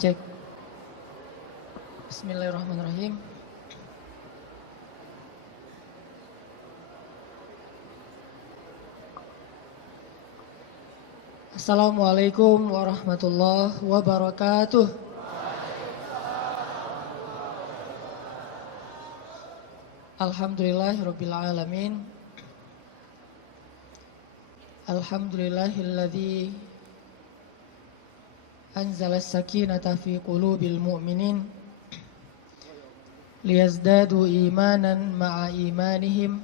Cek. Bismillahirrahmanirrahim. Assalamualaikum warahmatullahi wabarakatuh. Alhamdulillahirabbil alamin. Alhamdulillahilladzi anzala as-sakinata fi qulubil mu'minin liyazdadu imanan ma'a imanihim.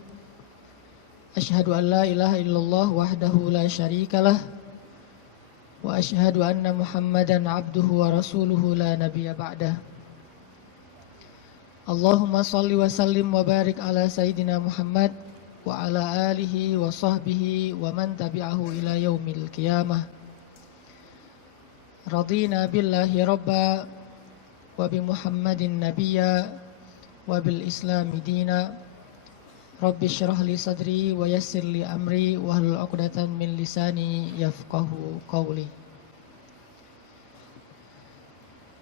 Asyhadu an la ilaha illallah wahdahu la syarikalah wa asyhadu anna Muhammadan abduhu wa rasuluhu la nabiyya ba'dah. Allahumma salli wa sallim wa barik ala sayyidina Muhammad wa ala alihi wa sahbihi wa man tabi'ahu ila yaumil qiyamah. Radina billahi rabba wa bi Muhammadin nabiyya wa bil islami dina. Rabbi syrah li sadri wa yassir li amri wa hlul 'uqdatam min lisani yafqahu qawli.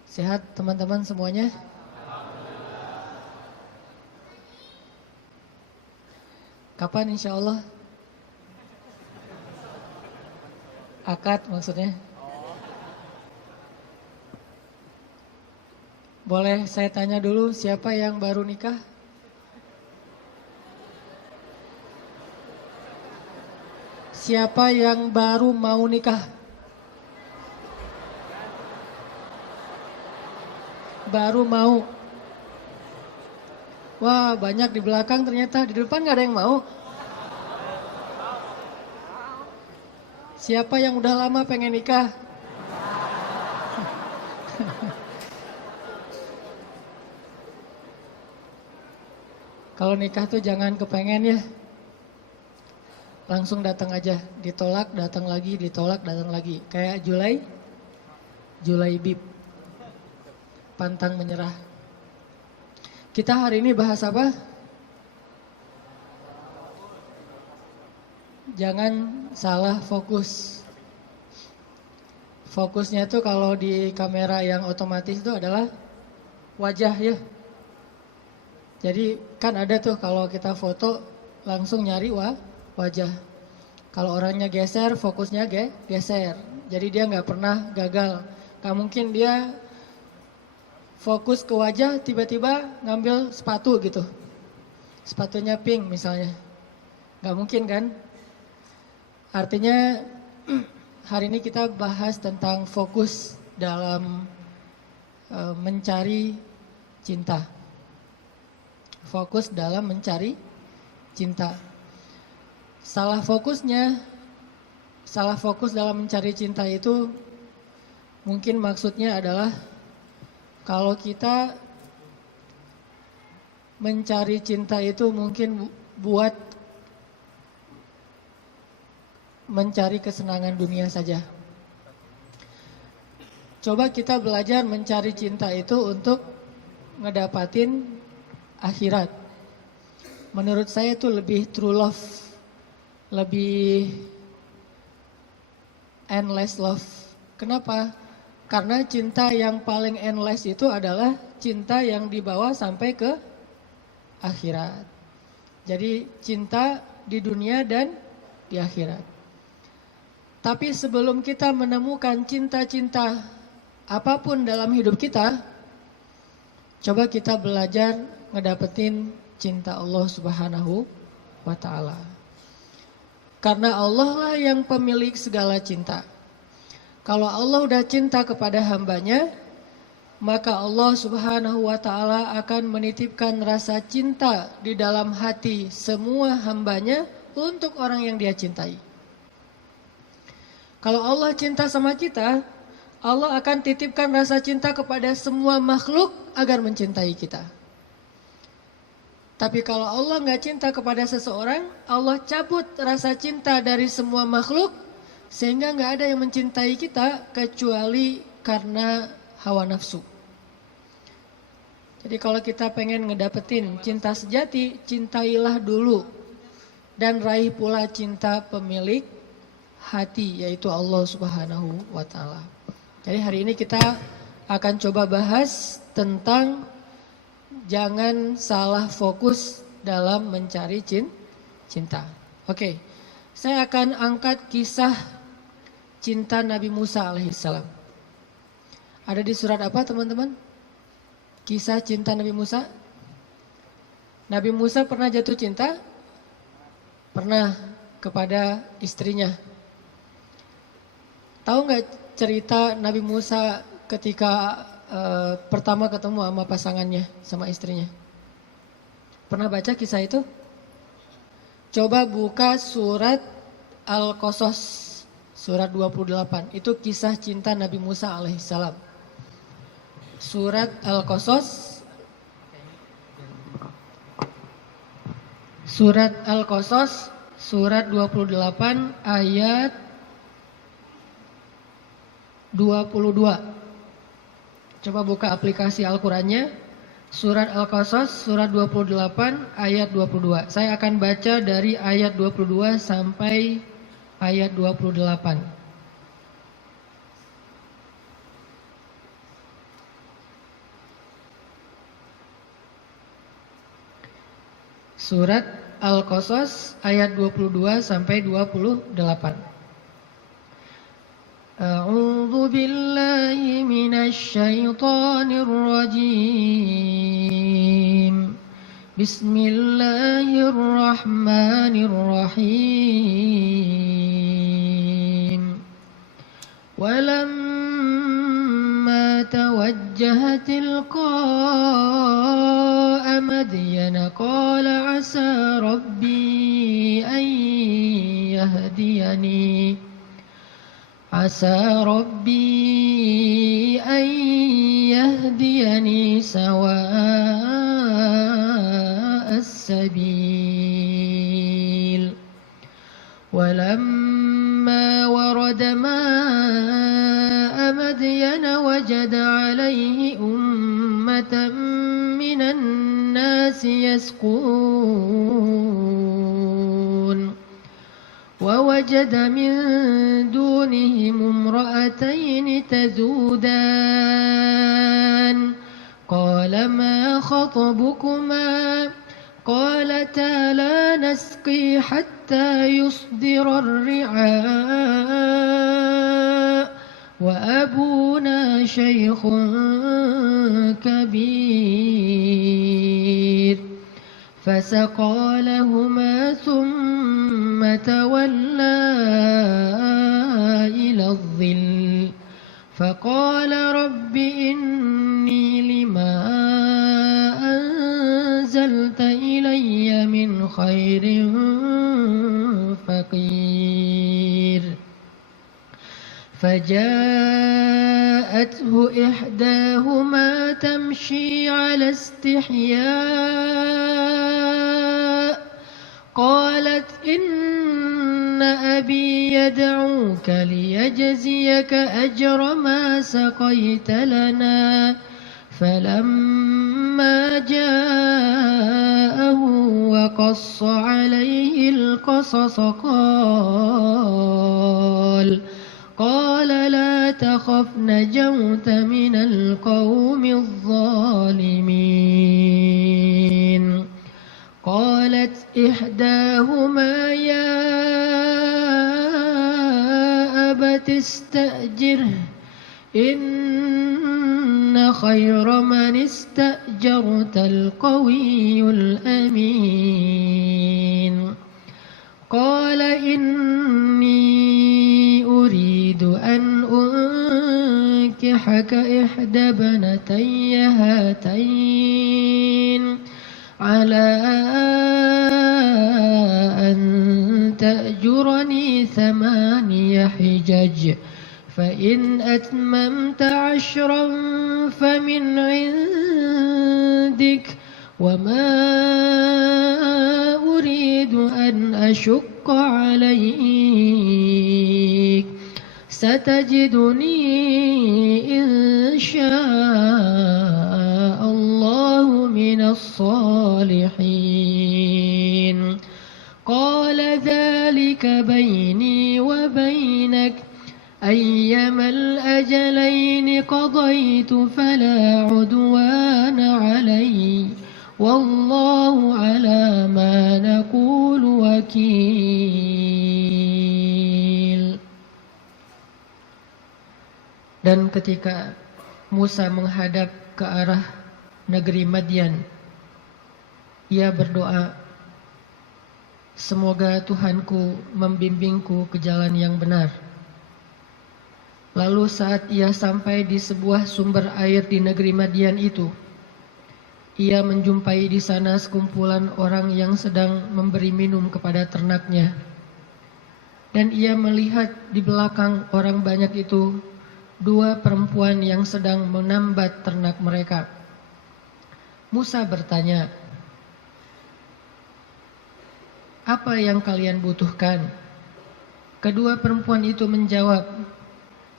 Sehat teman-teman semuanya? Kapan insya Allah? Akad maksudnya? Boleh saya tanya dulu, siapa yang baru nikah? Siapa yang baru mau nikah? Baru mau. Wah, banyak di belakang ternyata. Di depan gak ada yang mau. Siapa yang udah lama pengen nikah? Kalau nikah tuh jangan kepengen ya. Langsung datang aja. Ditolak, datang lagi, ditolak, datang lagi. Kayak Julaibib. Pantang menyerah. Kita hari ini bahas apa? Jangan salah fokus. Fokusnya tuh kalau di kamera yang otomatis itu adalah wajah ya. Jadi kan ada tuh kalau kita foto langsung nyari wajah. Kalau orangnya geser, fokusnya geser. Jadi dia nggak pernah gagal. Gak mungkin dia fokus ke wajah, tiba-tiba ngambil sepatu gitu. Sepatunya pink misalnya. Gak mungkin kan? Artinya hari ini kita bahas tentang fokus dalam mencari cinta. Fokus dalam mencari cinta. Salah fokus dalam mencari cinta itu mungkin maksudnya adalah kalau kita mencari cinta itu mungkin buat mencari kesenangan dunia saja. Coba kita belajar mencari cinta itu untuk ngedapatin akhirat. Menurut saya itu lebih true love, lebih endless love. Kenapa? Karena cinta yang paling endless itu adalah cinta yang dibawa sampai ke akhirat. Jadi cinta di dunia dan di akhirat. Tapi sebelum kita menemukan cinta-cinta apapun dalam hidup kita, coba kita belajar ngedapetin cinta Allah Subhanahu wa ta'ala. Karena Allah lah yang pemilik segala cinta. Kalau Allah udah cinta kepada hambanya, maka Allah Subhanahu wa ta'ala akan menitipkan rasa cinta di dalam hati semua hambanya untuk orang yang dia cintai. Kalau Allah cinta sama kita, Allah akan titipkan rasa cinta kepada semua makhluk agar mencintai kita. Tapi kalau Allah nggak cinta kepada seseorang, Allah cabut rasa cinta dari semua makhluk, sehingga nggak ada yang mencintai kita kecuali karena hawa nafsu. Jadi kalau kita pengen ngedapetin cinta sejati, cintailah dulu. Dan raih pula cinta pemilik hati, yaitu Allah Subhanahu wa ta'ala. Jadi hari ini kita akan coba bahas tentang jangan salah fokus dalam mencari cinta. Oke, saya akan angkat kisah cinta Nabi Musa alaihissalam. Ada di surat apa teman-teman? Kisah cinta Nabi Musa. Nabi Musa pernah jatuh cinta? Pernah kepada istrinya. Tahu nggak cerita Nabi Musa ketika pertama ketemu sama pasangannya, sama istrinya? Pernah baca kisah itu? Coba buka surat Al-Qasas, surat 28. Itu kisah cinta Nabi Musa alaihissalam. Surat Al-Qasas, surat Al-Qasas, surat 28 ayat 22. Coba buka aplikasi Al-Qurannya. Surat Al-Qasas, surat 28 ayat 22. Saya akan baca dari ayat 22 sampai ayat 28. Surat Al-Qasas ayat 22 sampai 28. A'udzu billahi minasy syaithanir rajim. Bismillahirrahmanirrahim. Walamma tawajjaha tilqa'a Madyana qala 'asa rabbi an yahdiyani عسى ربي أن يهديني سواء السبيل ولما ورد ماء مدين وجد عليه أمة من الناس يسقون ووجد من دونهم امرأتين تذودان قال ما خطبكما قالتا لا نسقي حتى يصدر الرعاء وأبونا شيخ كبير فسقى لهما ثم تولى إلى الظل فقال رب إني لما أنزلت إلي من خير فقير فجاءته إحداهما تمشي على استحياء قالت إن أبي يدعوك ليجزيك أجر ما سقيت لنا فلما جاءه وقص عليه القصص قال لا تخف نجوت من القوم الظالمين قالت إحداهما يا أبت استأجره إن خير من استأجرت القوي الأمين قال إني أريد أن أنكحك إحدى ابنتي هاتين على أن تأجرني 8 حجج فإن أتممت 10 فمن عندك وما أريد أن أشق عليك ستجدني إن شاء الله من الصالحين قال ذلك بيني وبينك أيما الأجلين قضيت فلا عدوان علي والله على ما نقول وكيل. Dan ketika Musa menghadap ke arah negeri Madian, ia berdoa, semoga Tuhanku membimbingku ke jalan yang benar. Lalu saat ia sampai di sebuah sumber air di negeri Madian itu, ia menjumpai di sana sekumpulan orang yang sedang memberi minum kepada ternaknya. Dan ia melihat di belakang orang banyak itu dua perempuan yang sedang menambat ternak mereka. Musa bertanya, apa yang kalian butuhkan? Kedua perempuan itu menjawab,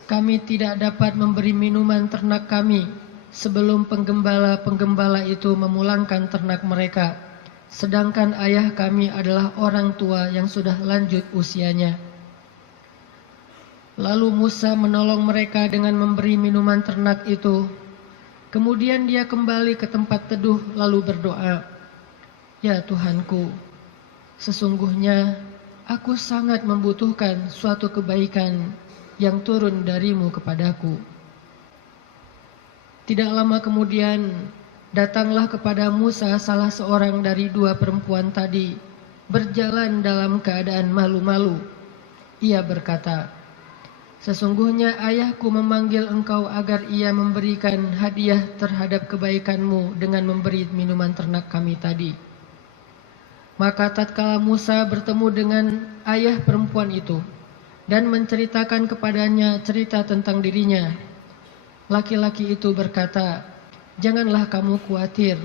kami tidak dapat memberi minuman ternak kami sebelum penggembala-penggembala itu memulangkan ternak mereka, sedangkan ayah kami adalah orang tua yang sudah lanjut usianya. Lalu Musa menolong mereka dengan memberi minuman ternak itu. Kemudian dia kembali ke tempat teduh lalu berdoa, ya Tuhanku, sesungguhnya aku sangat membutuhkan suatu kebaikan yang turun darimu kepadaku. Tidak lama kemudian datanglah kepada Musa salah seorang dari dua perempuan tadi, berjalan dalam keadaan malu-malu. Ia berkata, sesungguhnya ayahku memanggil engkau agar ia memberikan hadiah terhadap kebaikanmu dengan memberi minuman ternak kami tadi. Maka tatkala Musa bertemu dengan ayah perempuan itu dan menceritakan kepadanya cerita tentang dirinya, laki-laki itu berkata, janganlah kamu khawatir,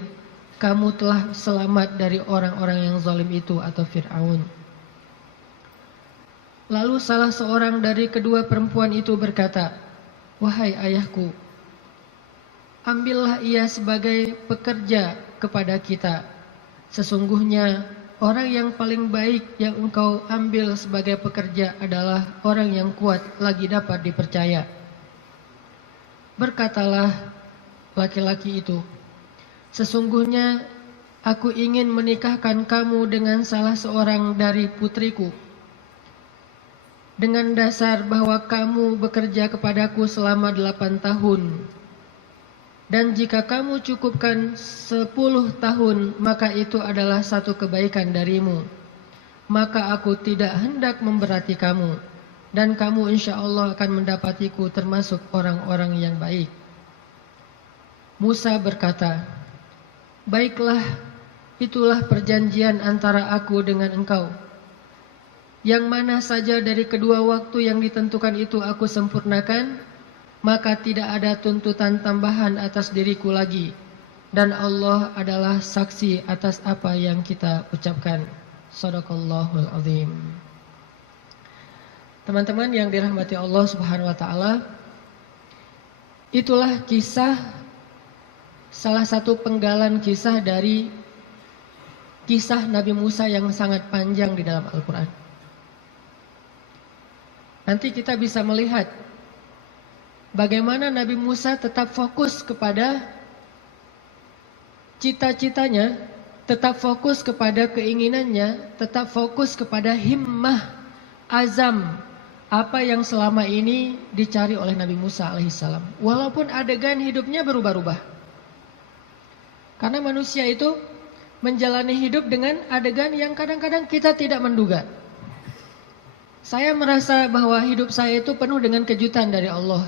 kamu telah selamat dari orang-orang yang zalim itu atau Fir'aun. Lalu salah seorang dari kedua perempuan itu berkata, wahai ayahku, ambillah ia sebagai pekerja kepada kita. Sesungguhnya orang yang paling baik yang engkau ambil sebagai pekerja adalah orang yang kuat lagi dapat dipercaya. Berkatalah laki-laki itu, sesungguhnya aku ingin menikahkan kamu dengan salah seorang dari putriku, dengan dasar bahwa kamu bekerja kepadaku selama 8 tahun. Dan jika kamu cukupkan 10 tahun, maka itu adalah satu kebaikan darimu. Maka aku tidak hendak memberati kamu, dan kamu insya Allah akan mendapatiku termasuk orang-orang yang baik. Musa berkata, baiklah, itulah perjanjian antara aku dengan engkau. Yang mana saja dari kedua waktu yang ditentukan itu aku sempurnakan, maka tidak ada tuntutan tambahan atas diriku lagi. Dan Allah adalah saksi atas apa yang kita ucapkan. Shadaqallahul azim. Teman-teman yang dirahmati Allah Subhanahu wa taala, itulah kisah, salah satu penggalan kisah dari kisah Nabi Musa yang sangat panjang di dalam Al-Quran. Nanti kita bisa melihat bagaimana Nabi Musa tetap fokus kepada cita-citanya, tetap fokus kepada keinginannya, tetap fokus kepada himmah, azam, apa yang selama ini dicari oleh Nabi Musa alaihissalam. Walaupun adegan hidupnya berubah-ubah. Karena manusia itu menjalani hidup dengan adegan yang kadang-kadang kita tidak menduga. Saya merasa bahwa hidup saya itu penuh dengan kejutan dari Allah.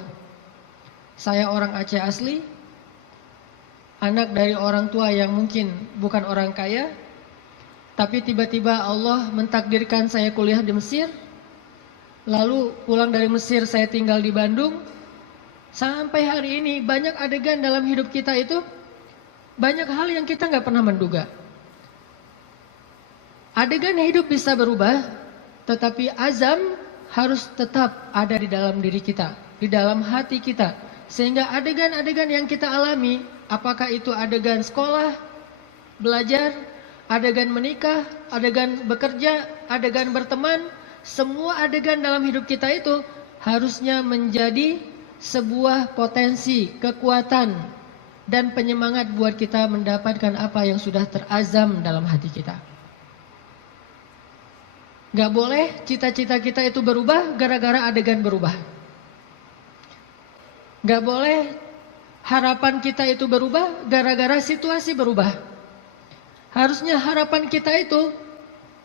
Saya orang Aceh asli, anak dari orang tua yang mungkin bukan orang kaya, tapi tiba-tiba Allah mentakdirkan saya kuliah di Mesir. Lalu pulang dari Mesir saya tinggal di Bandung. Sampai hari ini banyak adegan dalam hidup kita itu, banyak hal yang kita nggak pernah menduga. Adegan hidup bisa berubah, tetapi azam harus tetap ada di dalam diri kita, di dalam hati kita. Sehingga adegan-adegan yang kita alami, apakah itu adegan sekolah, belajar, adegan menikah, adegan bekerja, adegan berteman, semua adegan dalam hidup kita itu harusnya menjadi sebuah potensi, kekuatan, dan penyemangat buat kita mendapatkan apa yang sudah terazam dalam hati kita. Gak boleh cita-cita kita itu berubah gara-gara adegan berubah. Gak boleh harapan kita itu berubah gara-gara situasi berubah. Harusnya harapan kita itu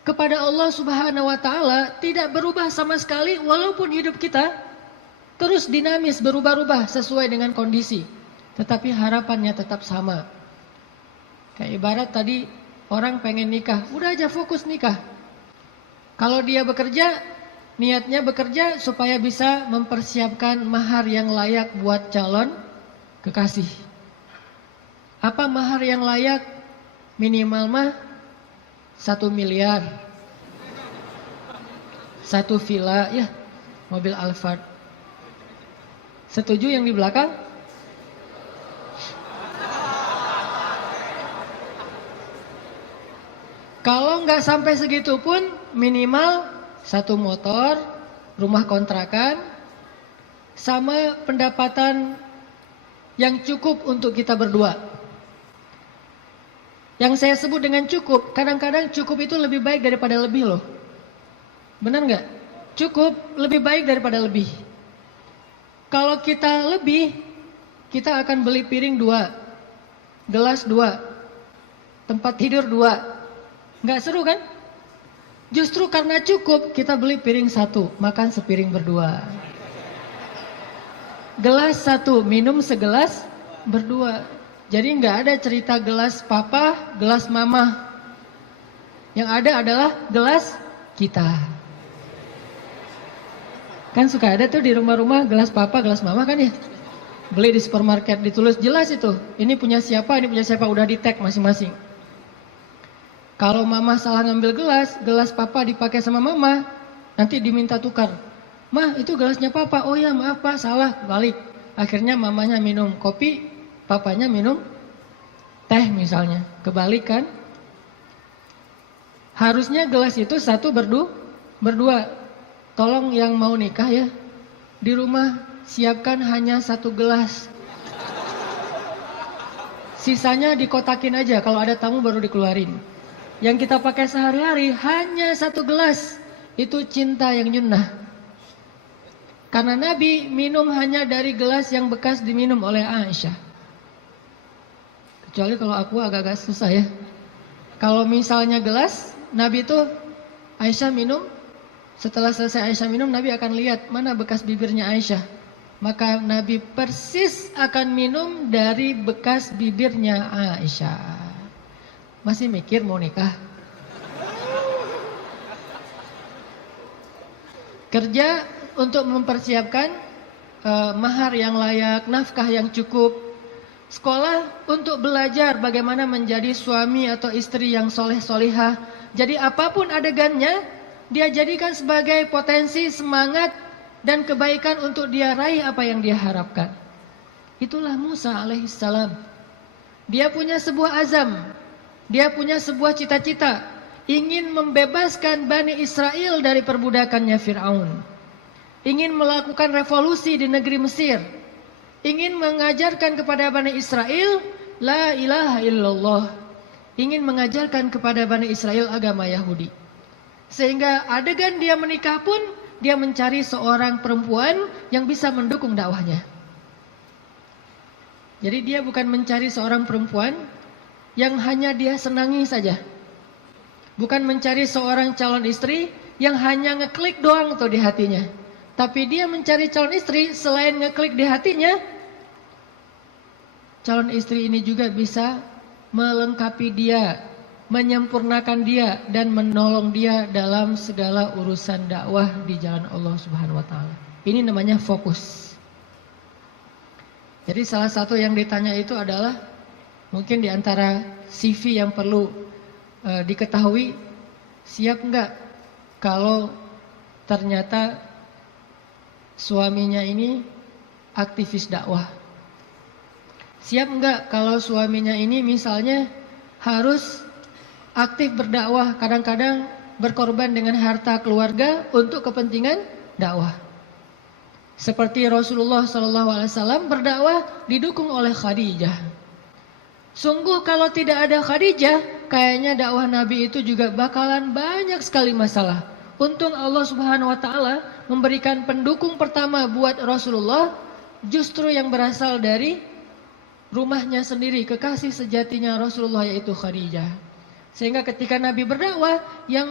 kepada Allah Subhanahu wa Ta'ala tidak berubah sama sekali, walaupun hidup kita terus dinamis, berubah-ubah sesuai dengan kondisi, tetapi harapannya tetap sama. Kayak ibarat tadi orang pengen nikah, udah aja fokus nikah. Kalau dia bekerja, niatnya bekerja supaya bisa mempersiapkan mahar yang layak buat calon kekasih. Apa mahar yang layak? Minimal mah 1 miliar, 1 villa, ya, mobil Alphard. Setuju yang di belakang? Kalau nggak sampai segitu pun minimal 1 motor, rumah kontrakan, sama pendapatan yang cukup untuk kita berdua. Yang saya sebut dengan cukup, kadang-kadang cukup itu lebih baik daripada lebih loh. Benar nggak? Cukup lebih baik daripada lebih. Kalau kita lebih, kita akan beli piring 2, gelas 2, tempat tidur 2. Nggak seru kan? Justru karena cukup, kita beli piring 1, makan sepiring berdua. Gelas 1, minum segelas berdua. Jadi nggak ada cerita gelas papa, gelas mama. Yang ada adalah gelas kita. Kan suka ada tuh di rumah-rumah gelas papa, gelas mama kan ya. Beli di supermarket, ditulis jelas itu. Ini punya siapa, udah di tag masing-masing. Kalau mama salah ngambil gelas, gelas papa dipakai sama mama, nanti diminta tukar. Mah, itu gelasnya papa. Oh ya, maaf pak, salah, balik. Akhirnya mamanya minum kopi, papanya minum teh misalnya. Kebalik kan? Harusnya gelas itu 1 berdua. Tolong yang mau nikah ya, di rumah siapkan hanya 1 gelas. Sisanya dikotakin aja, kalau ada tamu baru dikeluarin. Yang kita pakai sehari-hari hanya 1 gelas. Itu cinta yang nyunnah. Karena Nabi minum hanya dari gelas yang bekas diminum oleh Aisyah. Kecuali kalau aku agak-agak susah ya. Kalau misalnya gelas, Nabi itu Aisyah minum. Setelah selesai Aisyah minum, Nabi akan lihat mana bekas bibirnya Aisyah. Maka Nabi persis akan minum dari bekas bibirnya Aisyah. Masih mikir mau nikah? Kerja untuk mempersiapkan mahar yang layak, nafkah yang cukup. Sekolah untuk belajar bagaimana menjadi suami atau istri yang soleh-solihah. Jadi apapun adegannya, dia jadikan sebagai potensi, semangat, dan kebaikan untuk dia raih apa yang dia harapkan. Itulah Musa alaihissalam. Dia punya sebuah azam. Dia punya sebuah cita-cita, ingin membebaskan Bani Israel dari perbudakannya Fir'aun. Ingin melakukan revolusi di negeri Mesir. Ingin mengajarkan kepada Bani Israel, la ilaha illallah. Ingin mengajarkan kepada Bani Israel agama Yahudi. Sehingga adegan dia menikah pun, dia mencari seorang perempuan yang bisa mendukung dakwahnya. Jadi dia bukan mencari seorang perempuan yang hanya dia senangi saja. Bukan mencari seorang calon istri yang hanya ngeklik doang tuh di hatinya. Tapi dia mencari calon istri selain ngeklik di hatinya, calon istri ini juga bisa melengkapi dia, menyempurnakan dia, dan menolong dia dalam segala urusan dakwah di jalan Allah Subhanahu wa Ta'ala. Ini namanya fokus. Jadi salah satu yang ditanya itu adalah, mungkin di antara CV yang perlu diketahui, siap nggak kalau ternyata suaminya ini aktivis dakwah? Siap nggak kalau suaminya ini misalnya harus aktif berdakwah, kadang-kadang berkorban dengan harta keluarga untuk kepentingan dakwah? Seperti Rasulullah SAW berdakwah didukung oleh Khadijah. Sungguh kalau tidak ada Khadijah, kayaknya dakwah Nabi itu juga bakalan banyak sekali masalah. Untung Allah Subhanahu wa taala memberikan pendukung pertama buat Rasulullah justru yang berasal dari rumahnya sendiri, kekasih sejatinya Rasulullah, yaitu Khadijah. Sehingga ketika Nabi berdakwah, yang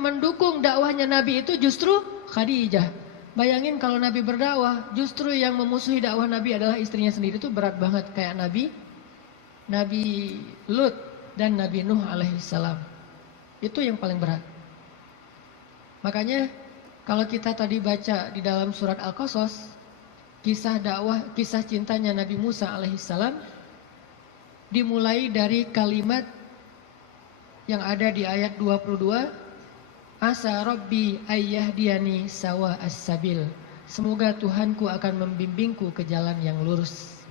mendukung dakwahnya Nabi itu justru Khadijah. Bayangin kalau Nabi berdakwah, justru yang memusuhi dakwah Nabi adalah istrinya sendiri, itu berat banget. Kayak Nabi Lut dan Nabi Nuh alaihissalam. Itu yang paling berat. Makanya kalau kita tadi baca di dalam surat Al-Qasas, kisah dakwah, kisah cintanya Nabi Musa alaihissalam dimulai dari kalimat yang ada di ayat 22, Asa Rabbi ayyahdiyani sawa as-sabil. Semoga Tuhanku akan membimbingku ke jalan yang lurus.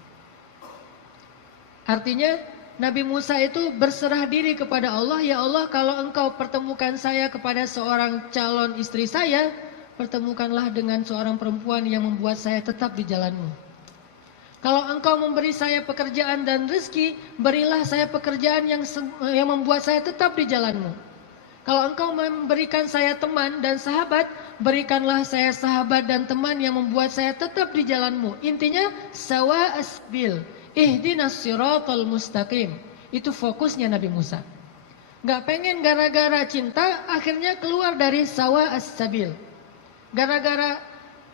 Artinya Nabi Musa itu berserah diri kepada Allah, ya Allah, kalau engkau pertemukan saya kepada seorang calon istri saya, pertemukanlah dengan seorang perempuan yang membuat saya tetap di jalanmu. Kalau engkau memberi saya pekerjaan dan rezeki, berilah saya pekerjaan yang membuat saya tetap di jalanmu. Kalau engkau memberikan saya teman dan sahabat, berikanlah saya sahabat dan teman yang membuat saya tetap di jalanmu. Intinya sawa asbil, ihdinas siratal mustaqim. Itu fokusnya Nabi Musa. Gak pengen gara-gara cinta akhirnya keluar dari sawa as-sabil. Gara-gara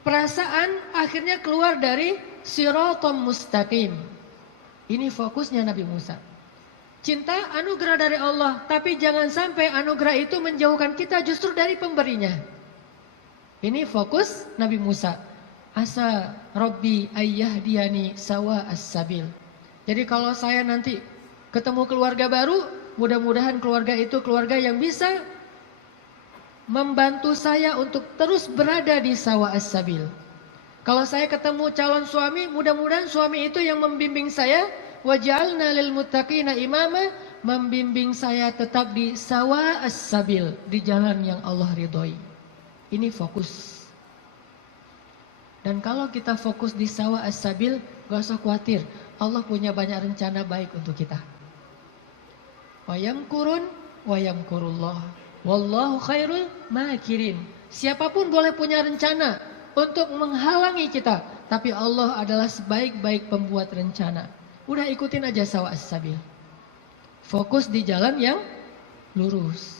perasaan akhirnya keluar dari siratal mustaqim. Ini fokusnya Nabi Musa. Cinta anugerah dari Allah, tapi jangan sampai anugerah itu menjauhkan kita justru dari pemberinya. Ini fokus Nabi Musa. Asa Rabbi ayyahdiyani sawa as-sabil. Jadi kalau saya nanti ketemu keluarga baru, mudah-mudahan keluarga itu keluarga yang bisa membantu saya untuk terus berada di sawa as-sabil. Kalau saya ketemu calon suami, mudah-mudahan suami itu yang membimbing saya, waj'alna lil muttaqina imama, membimbing saya tetap di sawa as-sabil, di jalan yang Allah ridhoi. Ini fokus. Dan kalau kita fokus di sawa as-sabil, gak usah khawatir, Allah punya banyak rencana baik untuk kita. Wa yamkurun wa yamkurullah, wallahu khairul makirin. Siapapun boleh punya rencana untuk menghalangi kita, tapi Allah adalah sebaik-baik pembuat rencana. Udah ikutin aja sawa as-sabil. Fokus di jalan yang lurus.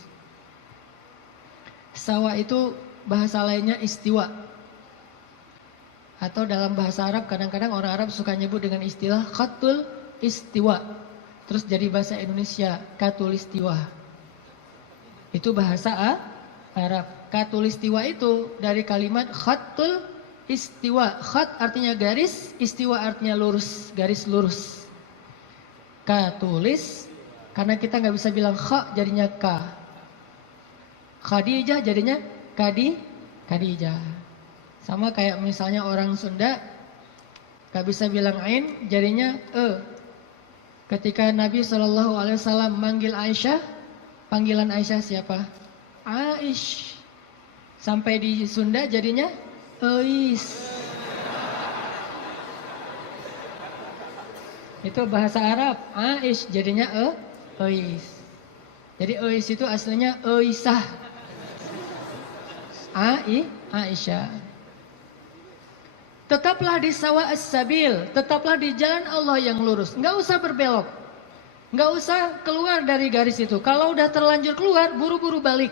Sawa itu bahasa lainnya istiwa. Atau dalam bahasa Arab kadang-kadang orang Arab suka nyebut dengan istilah khatul istiwa. Terus jadi bahasa Indonesia katulistiwa. Itu bahasa Arab. Katulistiwa itu dari kalimat khatul istiwa. Khat artinya garis, istiwa artinya lurus, garis lurus. Katulis, karena kita nggak bisa bilang kha jadinya ka. Khadijah jadinya Khadijah. Sama kayak misalnya orang Sunda gak bisa bilang ain jadinya e. Ketika Nabi SAW manggil Aisyah, panggilan Aisyah siapa? Aish. Sampai di Sunda jadinya Eis. Itu bahasa Arab. Aish jadinya Eis. Jadi Eis itu aslinya Eisah. Aisyah. Tetaplah di sawa as-sabil, tetaplah di jalan Allah yang lurus. Nggak usah berbelok, nggak usah keluar dari garis itu. Kalau udah terlanjur keluar, buru-buru balik.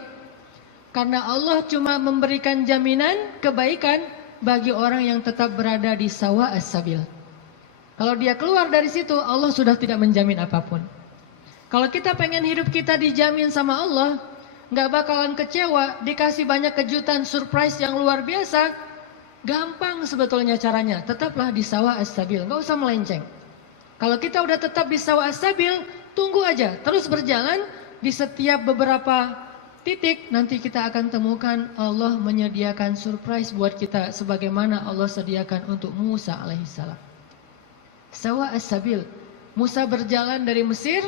Karena Allah cuma memberikan jaminan kebaikan bagi orang yang tetap berada di sawa as-sabil. Kalau dia keluar dari situ, Allah sudah tidak menjamin apapun. Kalau kita pengen hidup kita dijamin sama Allah, nggak bakalan kecewa, dikasih banyak kejutan, surprise yang luar biasa. Gampang sebetulnya caranya, tetaplah di sawa as-sabil, nggak usah melenceng. Kalau kita udah tetap di sawa as-sabil, tunggu aja, terus berjalan di setiap beberapa titik, nanti kita akan temukan Allah menyediakan surprise buat kita sebagaimana Allah sediakan untuk Musa alaihissalam. Sawa as-sabil, Musa berjalan dari Mesir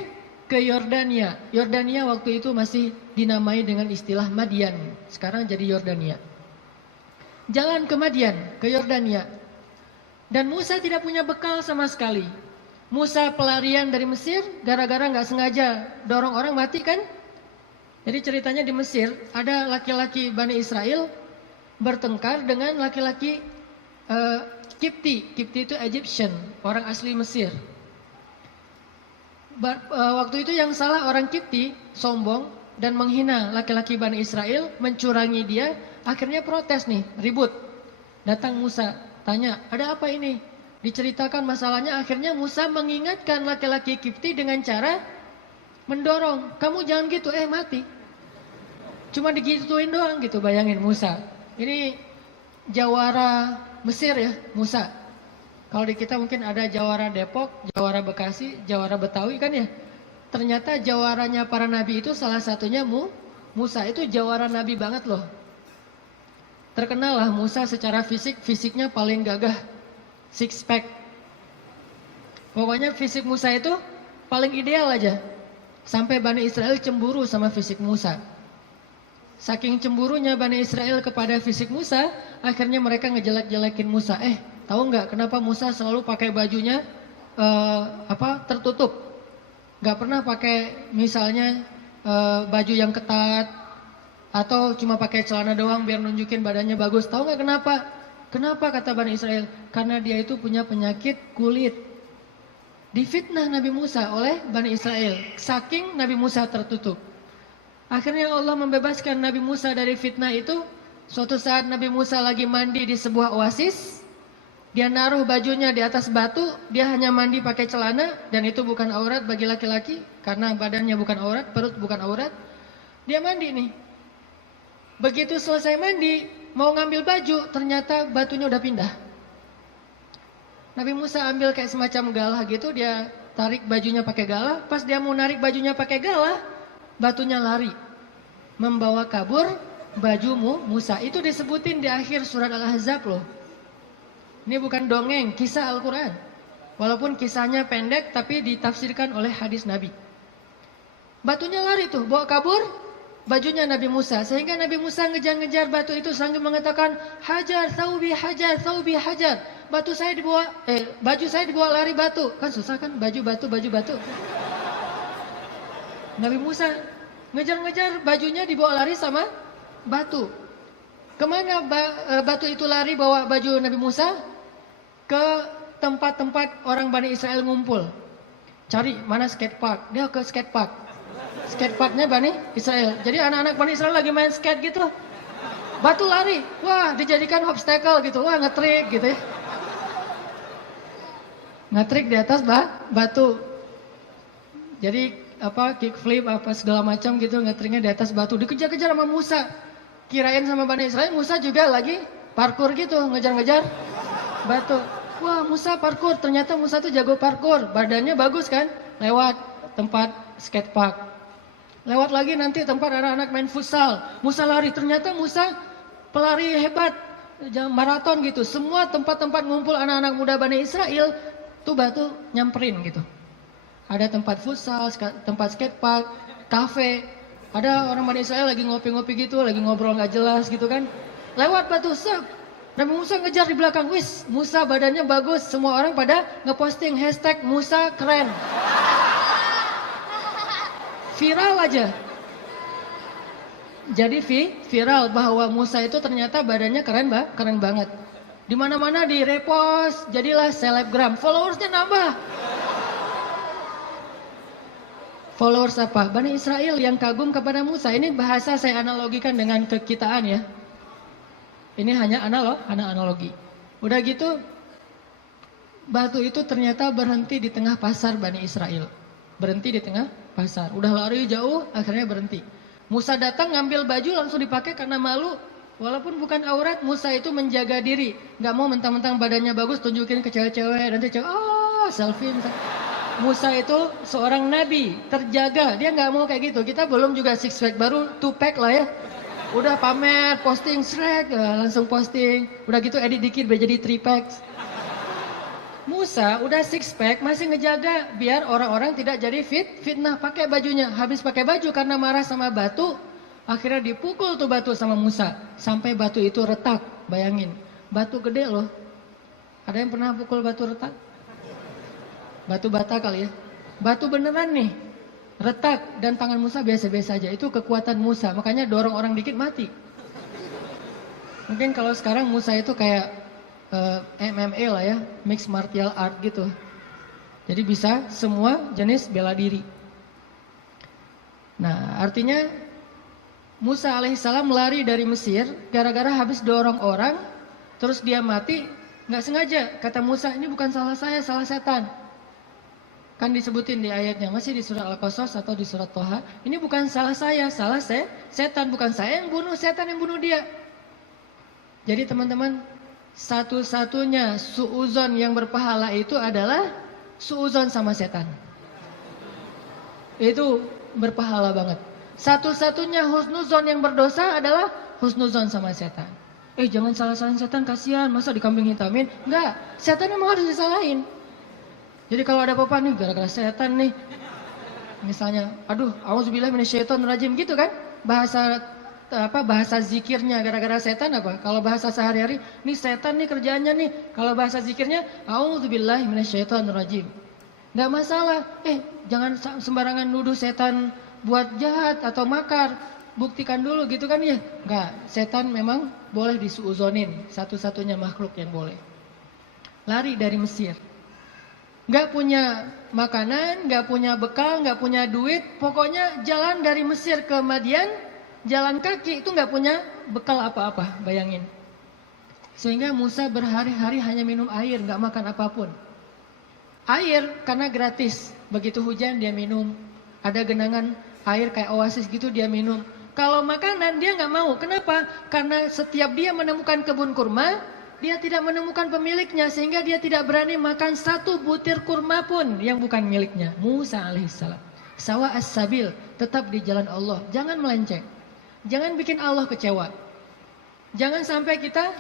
ke Yordania. Yordania waktu itu masih dinamai dengan istilah Madian, sekarang jadi Yordania. jalan ke Madian, ke Yordania. Dan Musa tidak punya bekal sama sekali. Musa pelarian dari Mesir gara-gara nggak sengaja dorong orang mati kan? Jadi ceritanya di Mesir ada laki-laki Bani Israel bertengkar dengan laki-laki Kipti. Kipti itu Egyptian, orang asli Mesir. Waktu itu yang salah orang Kipti, sombong dan menghina laki-laki Bani Israel, mencurangi dia, akhirnya protes nih, ribut. Datang Musa, tanya, ada apa ini? Diceritakan masalahnya, akhirnya Musa mengingatkan laki-laki Kipti dengan cara mendorong, kamu jangan gitu, mati. Cuma digituin doang gitu, bayangin Musa. Ini jawara Mesir ya, Musa. Kalau di kita mungkin ada jawara Depok, jawara Bekasi, jawara Betawi kan ya. Ternyata jawaranya para nabi itu salah satunya Musa, itu jawara nabi banget loh. Terkenal lah Musa secara fisik, fisiknya paling gagah, six pack. Pokoknya fisik Musa itu paling ideal aja. Sampai Bani Israel cemburu sama fisik Musa. Saking cemburunya Bani Israel kepada fisik Musa, akhirnya mereka ngejelek-jelekin Musa. Tahu nggak kenapa Musa selalu pakai bajunya tertutup? Nggak pernah pakai misalnya baju yang ketat atau cuma pakai celana doang biar nunjukin badannya bagus. Tahu nggak kenapa? Kenapa kata Bani Israel? Karena dia itu punya penyakit kulit. Difitnah Nabi Musa oleh Bani Israel. Saking Nabi Musa tertutup. Akhirnya Allah membebaskan Nabi Musa dari fitnah itu. Suatu saat Nabi Musa lagi mandi di sebuah oasis. Dia naruh bajunya di atas batu, dia hanya mandi pakai celana, dan itu bukan aurat bagi laki-laki, karena badannya bukan aurat, perut bukan aurat. Dia mandi nih. Begitu selesai mandi, mau ngambil baju, ternyata batunya udah pindah. Nabi Musa ambil kayak semacam galah gitu, dia tarik bajunya pakai galah. Pas dia mau narik bajunya pakai galah, batunya lari. Membawa kabur bajumu Musa. Itu disebutin di akhir surat Al-Ahzab loh. Ini bukan dongeng, kisah Al-Quran. Walaupun kisahnya pendek, tapi ditafsirkan oleh hadis Nabi. Batunya lari tuh, bawa kabur bajunya Nabi Musa. Sehingga Nabi Musa ngejar-ngejar batu itu sambil mengatakan, hajar, thawbi, hajar, thawbi, hajar. Baju saya dibawa lari batu. Kan susah kan, baju batu, baju batu. Nabi Musa ngejar-ngejar bajunya dibawa lari sama batu. Kemana batu itu lari bawa baju Nabi Musa? Ke tempat-tempat orang Bani Israel ngumpul. Cari mana skate park. Dia ke skate park. Skate parknya Bani Israel. Jadi anak-anak Bani Israel lagi main skate gitu. Batu lari. Wah, dijadikan obstacle gitu. Wah, ngetrik gitu ya. Ngetrik di atas batu. Jadi kickflip segala macam gitu, ngetriknya di atas batu. Dikejar-kejar sama Musa. Kirain sama Bani Israel, Musa juga lagi parkur gitu, ngejar-ngejar batu. Wah, Musa parkur, ternyata Musa tuh jago parkur, badannya bagus kan. Lewat tempat skate park. Lewat lagi nanti tempat anak-anak main futsal. Musa lari, ternyata Musa pelari hebat, maraton gitu. Semua tempat-tempat ngumpul anak-anak muda Bani Israel, tuh batu nyamperin gitu. Ada tempat futsal, tempat skate park, kafe. Ada orang Bani Israel lagi ngopi-ngopi gitu, lagi ngobrol gak jelas gitu kan. Lewat batu, Nabi Musa ngejar di belakang. Wis, Musa badannya bagus. Semua orang pada ngeposting hashtag Musa keren. Viral aja. Jadi viral bahwa Musa itu ternyata badannya keren banget. Di mana-mana di repost, jadilah selebgram. Followersnya nambah. Followers apa? Bani Israel yang kagum kepada Musa. Ini bahasa saya analogikan dengan kekitaan ya. Ini hanya analogi. Udah gitu, batu itu ternyata berhenti di tengah pasar Bani Israel. Berhenti di tengah pasar. Udah lari jauh, akhirnya berhenti. Musa datang ngambil baju langsung dipakai karena malu. Walaupun bukan aurat, Musa itu menjaga diri. Gak mau mentang-mentang badannya bagus tunjukin ke cewek-cewek. Nanti cewek, selfie misalnya. Musa itu seorang nabi, terjaga. Dia gak mau kayak gitu. Kita belum juga six pack, baru two pack lah ya. Udah pamer, posting Shrek, langsung posting. Udah gitu edit dikit biar jadi 3 packs. Musa udah 6 pack masih ngejaga biar orang-orang tidak jadi fitnah pakai bajunya. Habis pakai baju karena marah sama batu, akhirnya dipukul tuh batu sama Musa sampai batu itu retak. bayangin. Batu gede loh. Ada yang pernah pukul batu retak? Batu bata kali ya. Batu beneran nih. Retak dan tangan Musa biasa-biasa aja. Itu kekuatan Musa. Makanya dorong orang dikit mati. Mungkin kalau sekarang Musa itu kayak MMA lah ya. Mixed martial art gitu. Jadi bisa semua jenis bela diri. Nah artinya Musa alaihissalam lari dari Mesir. Gara-gara habis dorong orang. Terus dia mati. Nggak sengaja. Kata Musa ini bukan salah saya, salah setan. Kan disebutin di ayatnya, masih di surat Al-Qasas atau di surat Toha. Ini bukan salah saya, salah setan. Bukan saya yang bunuh, setan yang bunuh dia. Jadi teman-teman, satu-satunya suuzon yang berpahala itu adalah suuzon sama setan. Itu berpahala banget. Satu-satunya husnuzon yang berdosa adalah husnuzon sama setan. Jangan salah-salahin setan, kasihan, masa dikambing hitamin? Enggak, setan memang harus disalahin. Jadi kalau ada apa-apa nih gara-gara setan nih. Misalnya, aduh, auzubillahi minasyaitonirrajim gitu kan? Bahasa zikirnya gara-gara setan apa? Kalau bahasa sehari-hari, nih setan nih kerjaannya nih. Kalau bahasa zikirnya, auzubillahi minasyaitonirrajim. Enggak masalah. Jangan sembarangan nuduh setan buat jahat atau makar. Buktikan dulu gitu kan ya? Enggak, setan memang boleh disuuzonin. Satu-satunya makhluk yang boleh. Lari dari Mesir. Gak punya makanan, gak punya bekal, gak punya duit. Pokoknya jalan dari Mesir ke Madian, jalan kaki itu gak punya bekal apa-apa, bayangin. Sehingga Musa berhari-hari hanya minum air, gak makan apapun. Air karena gratis, begitu hujan dia minum. Ada genangan air kayak oasis gitu dia minum. Kalau makanan dia gak mau, kenapa? Karena setiap dia menemukan kebun kurma, dia tidak menemukan pemiliknya sehingga dia tidak berani makan satu butir kurma pun yang bukan miliknya. Musa alaihissalam. Sawa as-sabil, tetap di jalan Allah. Jangan melenceng. Jangan bikin Allah kecewa. Jangan sampai kita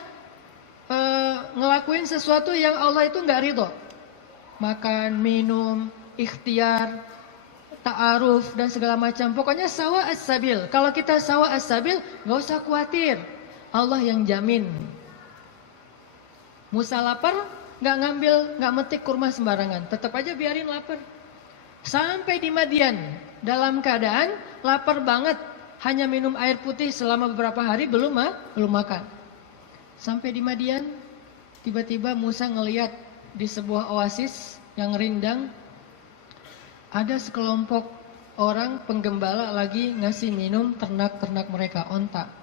ngelakuin sesuatu yang Allah itu nggak ridho. Makan, minum, ikhtiar, ta'aruf dan segala macam. Pokoknya sawa as-sabil. Kalau kita sawa as-sabil, nggak usah khawatir. Allah yang jamin. Musa lapar, nggak metik kurma sembarangan, tetap aja biarin lapar. Sampai di Madian, dalam keadaan lapar banget, hanya minum air putih selama beberapa hari belum makan. Sampai di Madian, tiba-tiba Musa ngelihat di sebuah oasis yang rindang, ada sekelompok orang penggembala lagi ngasih minum ternak-ternak mereka, onta.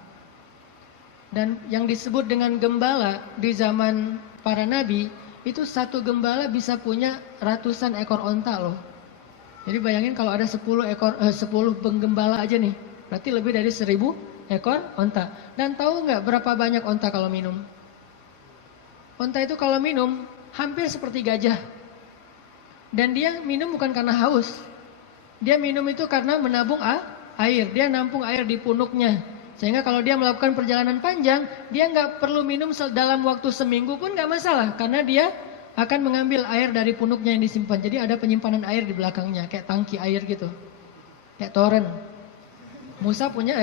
Dan yang disebut dengan gembala di zaman para nabi, itu satu gembala bisa punya ratusan ekor onta loh. Jadi bayangin kalau ada 10 penggembala aja nih, berarti lebih dari 1000 ekor onta. Dan tahu nggak berapa banyak onta kalau minum? Onta itu kalau minum hampir seperti gajah. Dan dia minum bukan karena haus. Dia minum itu karena menabung air. Dia nampung air di punuknya. Sehingga kalau dia melakukan perjalanan panjang, dia nggak perlu minum dalam waktu seminggu pun nggak masalah. Karena dia akan mengambil air dari punuknya yang disimpan. Jadi ada penyimpanan air di belakangnya, kayak tangki air gitu. Kayak toren. Musa punya,